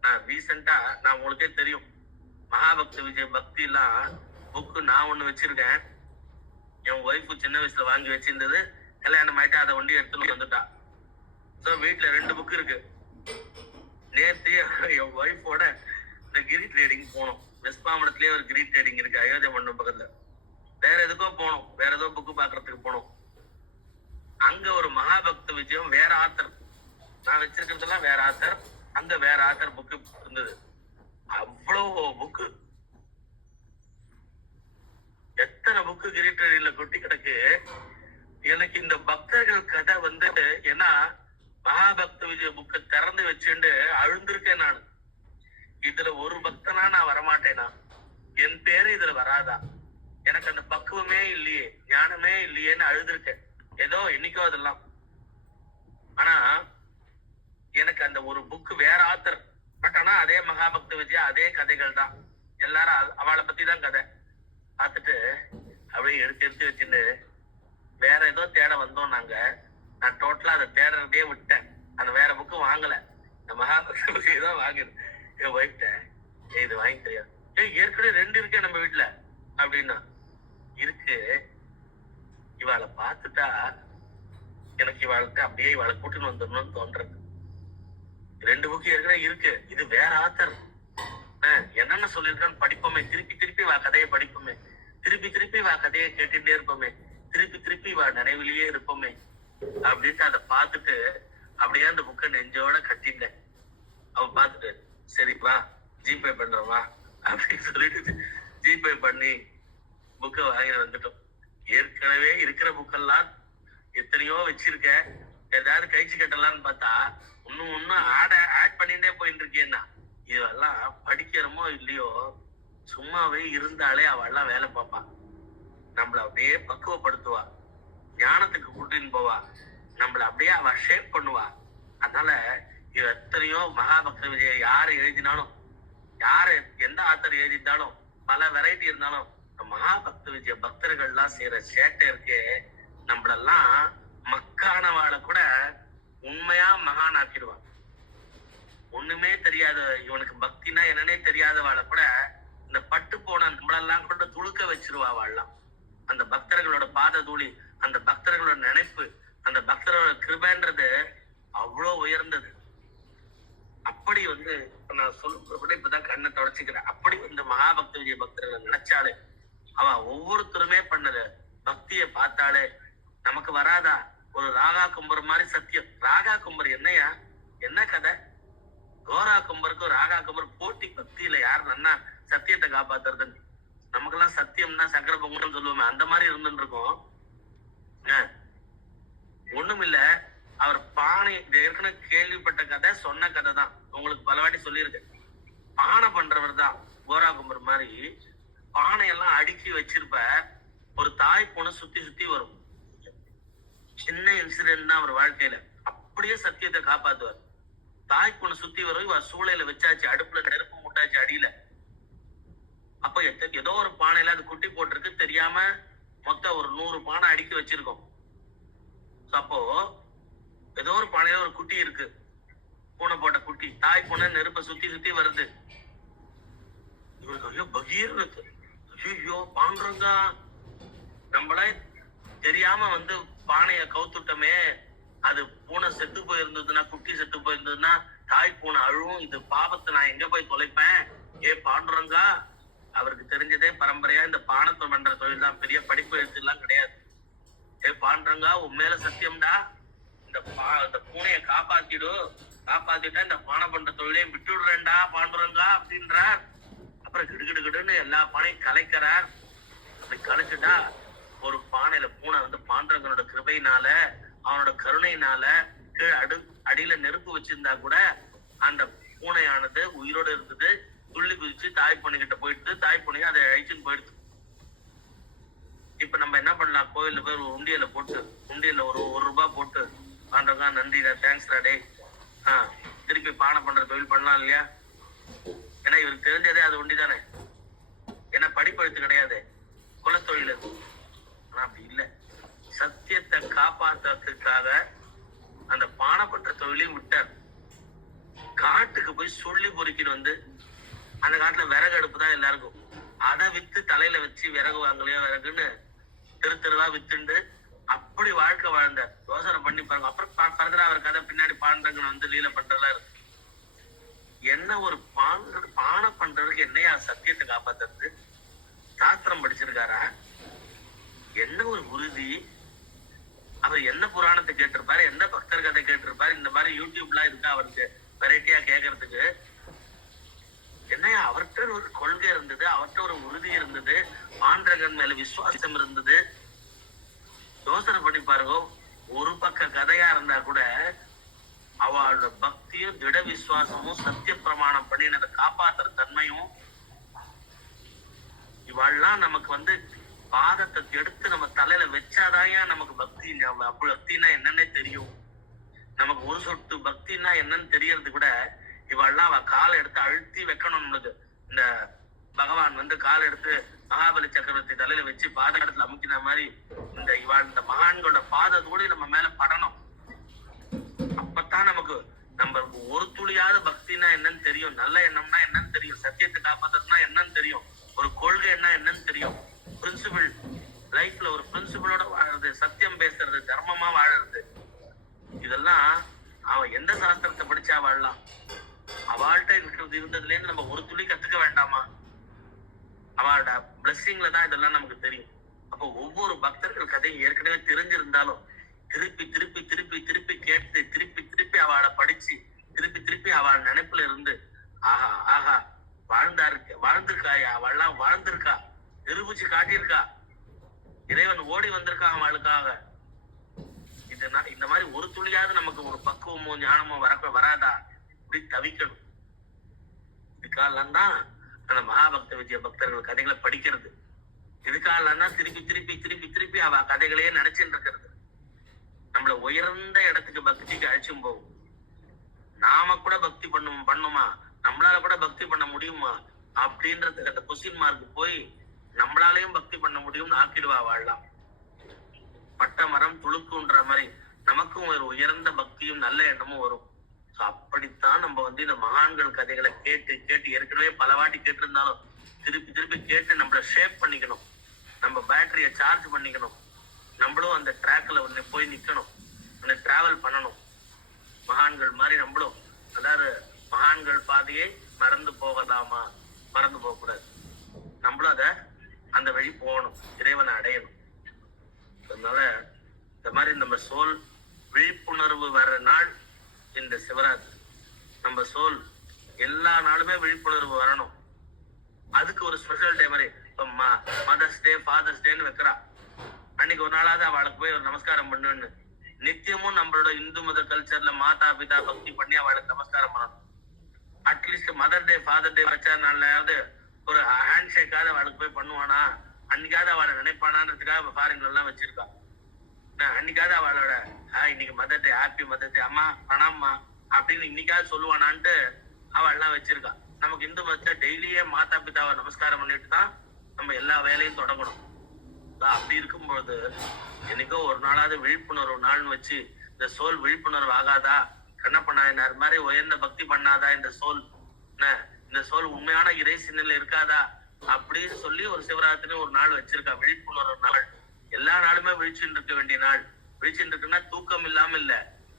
நான் ரீசெண்டா நான் உங்களுக்கே தெரியும், மகாபக்த விஜய பக்தி எல்லாம் புக்கு நான் ஒண்ணு வச்சிருக்கேன். என் ஒய்ஃபு சின்ன வயசுல வாங்கி வச்சிருந்தது, கல்யாணம் ஆயிட்டு அதை ஒண்டி எடுத்துன்னு வந்துட்டா. ஸோ வீட்டுல 2 புக்கு இருக்கு. நேற்று என் ஒய்ஃபோட இந்த கிரி ட்ரேடிங் போனோம். வெஸ்பாமடத்துலயே ஒரு கிரி ட்ரேடிங் இருக்கு, அயோத்தியா மண்டபம் பக்கத்துல. வேற எதுக்கோ போனோம், வேற ஏதோ புக்கு பாக்குறதுக்கு போனோம். அங்க ஒரு மகாபக்த விஜயம் வேற ஆத்தர், நான் வச்சிருக்கிறதுலாம் வேற ஆத்தர், அங்க வேற ஆத்தர் புக்கு இருந்தது. அவ்வளவு புக்கு, எத்தனை புக்கு கிரி ட்ரேடிங்ல கொட்டி கிடக்கு. எனக்கு இந்த பக்தர்கள் கதை ஏன்னா மகாபக்த விஜய புக்கை திறந்து வச்சுட்டு அழுந்திருக்கேன் நான். இதுல ஒரு பக்தனா நான் வரமாட்டேனா? என் பேரு இதுல வராதா? எனக்கு அந்த பக்குவமே இல்லையே, ஞானமே இல்லையேன்னு அழுதுருக்கேன். ஏதோ என்னைக்கோ அதெல்லாம். ஆனா எனக்கு அந்த ஒரு புக்கு வேற ஆத்தர், பட் ஆனா அதே மகாபக்த விஜயா, அதே கதைகள் தான். எல்லாரும் அவளை பத்தி தான் கதை. பார்த்துட்டு அப்படியே எடுத்து வச்சுட்டு வேற ஏதோ தேட வந்தோம் நாங்க. நான் டோட்டலா அதை தேடுறதே விட்டேன். அந்த வேற புக்கு வாங்கல, இந்த மகாபக்த விஜய் தான் வாங்குது. என் ஒய்ஃப்ட இது வாங்கி தெரியாது. ஏற்கனவே 2 இருக்கே நம்ம வீட்டுல அப்படின்னா. இருக்கு, இவாளை பார்த்துட்டா எனக்கு இவாளுக்கு அப்படியே இவாளை கூட்டுன்னு வந்துடணும்னு தோன்றது. 2 புக்கு ஏற்கனவே இருக்கு, இது வேற ஆத்தர். என்னென்ன சொல்லியிருக்கான்னு படிப்போமே, திருப்பி திருப்பி வா கதையை படிப்போமே, திருப்பி திருப்பி வா கதையை கேட்டுட்டே இருப்போமே, திருப்பி திருப்பி வா நினைவிலேயே இருப்போமே அப்படின்ட்டு அதை பார்த்துட்டு அப்படியே அந்த புக்கை நெஞ்சோட கட்டிட்டேன். அவன் பார்த்துட்டு சரி வா ஜிபே பண்றவா அப்படின்னு சொல்லிட்டு ஜிபே பண்ணி புக்கை வாங்கி வந்துட்டோம். ஏற்கனவே இருக்கிற புக்கெல்லாம் எத்தனையோ வச்சிருக்கேன், ஏதாவது கழிச்சு கட்டலாம்னு பார்த்தா இன்னும் ஆட் பண்ணிட்டே போயிட்டு இருக்கேன்னா, இதெல்லாம் படிக்கிறோமோ இல்லையோ சும்மாவே இருந்தாலே அவெல்லாம் வேலை பார்ப்பா, நம்மள அப்படியே பக்குவப்படுத்துவா, ஞானத்துக்கு கூட்டின்னு போவா, நம்மள அப்படியே அவ ஷேப் பண்ணுவா. அதனால இது எத்தனையோ மகாபக்த விஜய யாரு எழுதினாலும், யாரு எந்த ஆத்தர் எழுதிட்டாலும், பல வெரைட்டி இருந்தாலும் மகாபக்த விஜய பக்தர்கள்லாம் செய்யற சேட்டை இருக்கே, நம்மளெல்லாம் மக்கானவாளை கூட உண்மையா மகான் ஆக்கிடுவான். ஒண்ணுமே தெரியாத, இவனுக்கு பக்தினா என்னன்னே தெரியாதவாளை கூட இந்த பட்டு போன நம்மளெல்லாம் கூட துளுக்க வச்சிருவா. வாழலாம் அந்த பக்தர்களோட பாத தூளி, அந்த பக்தர்களோட நினைப்பு, அந்த பக்தரோட கிருபைன்றது அவ்வளோ உயர்ந்தது. அப்படி நான் சொல்ல இப்பதான் கண்ணை தொடச்சிக்கிறேன். அப்படி இந்த மகாபக்த விஜய பக்தர்களை நினைச்சாலே, அவ ஒவ்வொருத்தருமே பண்ணது பக்தியை பார்த்தாலே நமக்கு வராதா? ஒரு ராகா கும்பர் மாதிரி சத்தியம். ராகா கும்பர் என்னையா, என்ன கதை? கோரா கும்பருக்கும் ராகா கும்பர் போட்டி, பக்தியில யாரு நன்னா சத்தியத்தை காப்பாத்துறதுன்னு. நமக்கெல்லாம் சத்தியம்னா சக்கர பொங்கல் சொல்லுவோமே, அந்த மாதிரி இருந்துட்டு இருக்கோம். ஒண்ணும் இல்ல, அவர் பானை ஏற்கனவே கேள்விப்பட்ட கதை, சொன்ன கதை தான், உங்களுக்கு பல வாட்டி சொல்லியிருக்கேன். பானை பண்றவர் தான் கோரா கும்பர் மாதிரி பானையெல்லாம் அடுக்கி வச்சிருப்ப. ஒரு தாய் பூனை சுத்தி சுத்தி வரும். சின்ன இன்சிடென்ட் தான் அவர் வாழ்க்கையில, அப்படியே சத்தியத்தை காப்பாத்துவார். தாய் பூனை சுத்தி வரும், இவர் சூளையில வச்சாச்சு, அடுப்புல நெருப்பு மூட்டாச்சு அடியில. அப்ப ஏதோ ஒரு பானையில அது குட்டி போட்டிருக்கு, தெரியாம மொத்தம் ஒரு 100 பானை அடுக்கி வச்சிருக்கோம். அப்போ ஏதோ ஒரு பானையில ஒரு குட்டி இருக்கு, பூனை போட்ட குட்டி. தாய் பூனை நெருப்பை சுத்தி சுத்தி வருது. இவருக்கு ஐயோ பகீர் இருக்கு, ஐயோ பாண்டுறங்க, நம்மள தெரியாம பானைய கவுத்துட்டோமே, அது பூனை செத்து போயிருந்ததுன்னா, குட்டி செத்து போயிருந்ததுன்னா தாய் பூனை அழுவும், இது பாவத்தை நான் எங்க போய் தொலைப்பேன். பாண்டுறங்கா, அவருக்கு தெரிஞ்சதே பரம்பரையா இந்த பானத்தை பண்ற தொழில் தான், பெரிய படிப்பு எழுத்து எல்லாம் கிடையாது. பாண்டுறங்கா உன் மேல சத்தியம்டா, இந்த பூனைய காப்பாத்திட்டா இந்த பானை பண்ற தொழிலையும் விட்டுடுறேன்டா பாண்டுறங்கா அப்படின்றார். அப்புறம் கிடுகிடுன்னு எல்லா பானையும் கலைக்கிறார். அப்படி கலைச்சுட்டா ஒரு பானையில பூனை பாண்டவங்களோட கிருபையினால, அவனோட கருணையினால கீழே அடியில நெருப்பு வச்சிருந்தா கூட அந்த பூனையானது உயிரோடு இருந்தது. துள்ளி குதிச்சு தாய் பூனைகிட்ட போயிட்டு, தாய் பூனையும் அதை அழிச்சுன்னு போயிடுது. இப்ப நம்ம என்ன பண்ணலாம், கோயில்ல போய் ஒரு உண்டியல போட்டு, உண்டியல்ல ஒரு ரூபாய் போட்டு, பாண்டவங்க நன்றிடா, தேங்க்ஸ்டா டே, திருப்பி பானை பண்ற தொழில் பண்ணலாம் இல்லையா? ஏன்னா இவருக்கு தெரிஞ்சதே அது உண்டி தானே, ஏன்னா படிப்பெழுத்து கிடையாது, குலத்தொழில். ஆனா அப்படி இல்லை, சத்தியத்தை காப்பாற்றுறதுக்காக அந்த பானை பண்ற தொழிலையும் விட்டார். காட்டுக்கு போய் சொல்லி பொறுக்கிட்டு அந்த காட்டுல விறகு அடுப்பு தான் எல்லாருக்கும், அதை வித்து தலையில வச்சு விறகு வாங்கலையோ விறகுன்னு தெருவா வித்துண்டு அப்படி வாழ்க்கை வாழ்ந்தார். யோசனை பண்ணி பாருங்க. அப்புறம் ஃபர்தரா அவர் கதை பின்னாடி பாண்டங்கன்னு லீல பண்றதெல்லாம் இருக்கு. என்ன ஒரு பானை பண்றதுக்கு என்னையா சத்தியத்தை காப்பாத்துறது? சாஸ்திரம் படிச்சிருக்காரா? என்ன ஒரு உறுதி? அவர் என்ன புராணத்தை கேட்டிருப்பாரு, எந்த பக்தர் கதை கேட்டிருப்பாரு? இந்த மாதிரி யூடியூப்லாம் இருக்கா அவருக்கு வெரைட்டியா கேட்கறதுக்கு? என்னையா அவர்கிட்ட ஒரு கொள்கை இருந்தது, அவர்கிட்ட ஒரு உறுதி இருந்தது, பாண்டகன் மேல விசுவாசம் இருந்தது. யோசனை பண்ணி பாருங்க. ஒரு பக்க கதையா இருந்தா கூட அவளோட பக்தியும் திட விசுவாசமும் சத்திய பிரமாணம் பண்ணி அதை காப்பாத்துற தன்மையும், இவாள்லாம் நமக்கு பாதத்தை எடுத்து நம்ம தலையில வச்சாதான் நமக்கு பக்தி. பக்தினா என்னன்னே தெரியும். நமக்கு ஒரு சொட்டு பக்தினா என்னன்னு தெரியறது கூட இவாள்லாம் அவ காலை எடுத்து அழுத்தி வைக்கணும். நம்மளுக்கு இந்த பகவான் காலை எடுத்து மகாபலி சக்கரவர்த்தி தலையில வச்சு பாதகத்துல அமுக்கின மாதிரி இந்த மகான்களோட பாதத்தோடு நம்ம மேல படணும். அப்பதான் நமக்கு ஒரு துளியாவது பக்தினா என்னன்னு தெரியும், நல்ல எண்ணம்னா என்னன்னு தெரியும், சத்தியத்தை காப்பாத்துறதுனா என்னன்னு தெரியும், ஒரு கொள்கை என்ன என்னன்னு தெரியும், பிரின்சிபிள் லைஃப்ல ஒரு பிரின்சிபிளோட வாழறது, சத்தியம் பேசுறது, தர்மமா வாழறது. இதெல்லாம் அவன் எந்த சாஸ்திரத்தை படிச்சா வாழலாம்? அவள்கிட்ட இருந்ததுல இருந்து நம்ம ஒரு துளி கத்துக்க கத்துக்க வேண்டாமா? அவளோட பிளஸ்ஸிங்ல தான் இதெல்லாம் நமக்கு தெரியும். அப்போ ஒவ்வொரு பக்தர்கள் கதையும் ஏற்கனவே தெரிஞ்சிருந்தாலும் திருப்பி திருப்பி திருப்பி திருப்பி கேட்டு திருப்பி திருப்பி அவளை படிச்சு திருப்பி திருப்பி அவள் நினைப்புல இருந்து ஆஹா ஆஹா வாழ்ந்திருக்காயா, அவள்லாம் வாழ்ந்திருக்கா, நிரூபிச்சு காட்டியிருக்கா, இறைவன் ஓடி வந்திருக்கா அவளுக்காக. இந்த மாதிரி ஒரு துளியாவது நமக்கு ஒரு பக்குவமோ ஞானமோ வராதா? இப்படி தவிக்கணும். இதுக்காகலாம் தான் அந்த மகாபக்த விஜய பக்தர்கள் கதைகளை படிக்கிறது. இதுக்காகலாம் தான் திருப்பி திருப்பி திருப்பி திருப்பி அவ கதைகளையே நினைச்சுட்டு இருக்கிறது. நம்மள உயர்ந்த இடத்துக்கு பக்திக்கு அழைச்சும் போகும். நாம கூட பக்தி பண்ணுமா, நம்மளால கூட பக்தி பண்ண முடியுமா அப்படின்றது அந்த கொஸ்டின் மார்க்கு போய் நம்மளாலையும் பக்தி பண்ண முடியும்னு ஆக்கிடுவா வாழலாம். பட்ட மரம் துளுக்குன்ற மாதிரி நமக்கும் ஒரு உயர்ந்த பக்தியும் நல்ல எண்ணமும் வரும். அப்படித்தான் நம்ம இந்த மகான்கள் கதைகளை கேட்டு கேட்டு ஏற்கனவே பல வாட்டி கேட்டிருந்தாலும் திருப்பி திருப்பி கேட்டு நம்மள ஷேப் பண்ணிக்கணும். நம்ம பேட்டரிய சார்ஜ் பண்ணிக்கணும். நம்மளும் அந்த ட்ராக்ல போய் நிக்கணும், அந்த டிராவல் பண்ணணும். மகான்கள் மாதிரி நம்மளும், அதாவது மகான்கள் பாதையை மறந்து போகலாமா? மறந்து போக கூடாது. நம்மளும் அந்த வழி போகணும், இறைவனை அடையணும். அதனால இந்த மாதிரி நம்ம சோல் விழிப்புணர்வு வர்ற நாள் இந்த சிவராத்திரி. நம்ம சோல் எல்லா நாளுமே விழிப்புணர்வு வரணும். அதுக்கு ஒரு ஸ்பெஷல் டே மாதிரி இப்ப மதர்ஸ் டே, ஃபாதர்ஸ் டேன்னு வைக்கிறா. அன்னைக்கு ஒரு நாளாவது அவளுக்கு போய் ஒரு நமஸ்காரம் பண்ணுன்னு. நித்தியமும் நம்மளோட இந்து மத கல்ச்சர்ல மாதா பிதா பக்தி பண்ணி அவளுக்கு நமஸ்காரம் பண்ணணும். அட்லீஸ்ட் மதர் டே ஃபாதர் டே வச்சா நாளாவது ஒரு ஹேண்ட் ஷேக்காவது அவளுக்கு போய் பண்ணுவானா, அன்னைக்காவது அவளை நினைப்பானான்றதுக்காக ஃபாரின்ல எல்லாம் வச்சிருக்கா. அன்னைக்காவது அவளோட இன்னைக்கு மதர் டே, ஹாப்பி மதர் டே, அம்மா பணம்மா அப்படின்னு இன்னைக்காவது சொல்லுவானான்ட்டு அவள் எல்லாம் வச்சிருக்கா. நமக்கு இந்து மதத்தை டெய்லியே மாதா பிதாவை நமஸ்காரம் பண்ணிட்டு தான் நம்ம எல்லா வேலையும் தொடங்கணும். அப்படி இருக்கும்போது என்னைக்கோ ஒரு நாளாவது விழிப்புணர்வு நாள்னு வச்சு இந்த சோல் விழிப்புணர்வு ஆகாதா? கண்ணப்ப நாயனார் மாதிரி உயர்ந்த பக்தி பண்ணாதா? இந்த சோல் உண்மையான இறை சின்னல இருக்காதா அப்படின்னு சொல்லி ஒரு சிவராத்திரி ஒரு நாள் வச்சிருக்கா. விழிப்புணர்வு நாள். எல்லா நாளுமே விழிச்சுட்டு இருக்க வேண்டிய நாள். விழிச்சுட்டு இருக்குன்னா தூக்கம் இல்லாம இல்ல.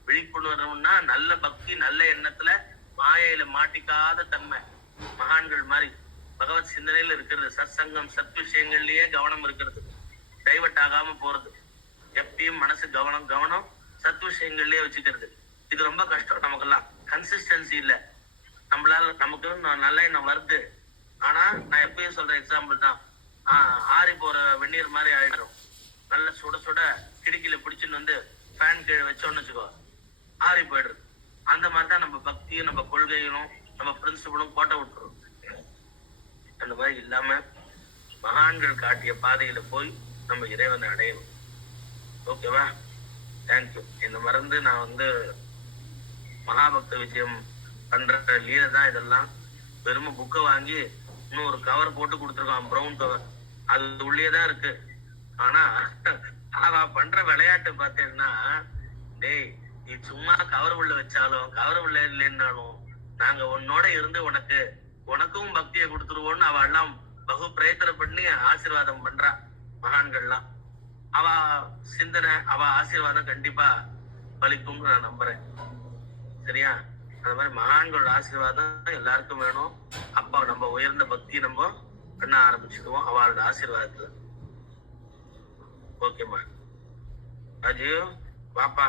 விழிப்புணர்வுன்னா நல்ல பக்தி, நல்ல எண்ணத்துல மாயையில மாட்டிக்காத தன்மை, மகான்கள் மாதிரி பகவத் சிந்தனையில இருக்கிறது, சத்சங்கம் சத் விஷயங்கள்லயே கவனம் இருக்கிறது, டைவர்ட் ஆகாம போறது, எப்பயும் மனசு கவனம் சத் விஷயங்கள்லயே வச்சுக்கிறது. இது ரொம்ப கஷ்டம் நமக்கெல்லாம். கன்சிஸ்டன்சி இல்ல. நமக்கு நல்ல எண்ணம் வருது, ஆனா நான் எப்பயும் சொல்ற எக்ஸாம்பிள் தான், ஆறி போற வெந்நீர் மாதிரி ஆயிடும். நல்ல சுட சுட கிடுக்கில பிடிச்சுன்னு ஃபேன் கீழே வச்சோன்னு வச்சுக்கோ, ஆறி போயிடுறது. அந்த மாதிரிதான் நம்ம பக்தியும் நம்ம கொள்கைகளும் நம்ம பிரின்சிபலும் கோட்டை விட்டுரும். அந்த மாதிரி இல்லாம மகான்கள் காட்டிய பாதையில போய் நம்ம இறைவனை அடையணும். ஓகேவா? தேங்க்யூ. என்ன மறந்து நான் மகாபக்த விஷயம் பண்ற லீலை தான் இதெல்லாம். வெறும புக்கை வாங்கி இன்னும் ஒரு கவர் போட்டு கொடுத்துருக்கான், ப்ரௌன் கவர். அது உள்ளேதான் இருக்கு. ஆனா அவன் பண்ற விளையாட்டு பார்த்தீங்கன்னா, டேய் நீ சும்மா கவர் உள்ள வச்சாலும் கவர் உள்ள இல்லைன்னாலும் நாங்க உன்னோட இருந்து உனக்கும் பக்தியை கொடுத்துருவோம்னு அவ எல்லாம் பகு பிரயத்தனம் பண்ணி ஆசீர்வாதம் பண்றா. மகான்கள்லாம் அவ சிந்தனை, அவ ஆசீர்வாதம் கண்டிப்பா பலிக்கும்னு நான் நம்புறேன். சரியா? அந்த மாதிரி மகான்களோட ஆசீர்வாதம் எல்லாருக்கும் வேணும். அப்ப நம்ம உயர்ந்த பக்தி நம்ம பண்ண ஆரம்பிச்சுக்குவோம் அவளோட ஆசீர்வாதத்துல. ஓகேம்மா ராஜீவ், வாப்பா.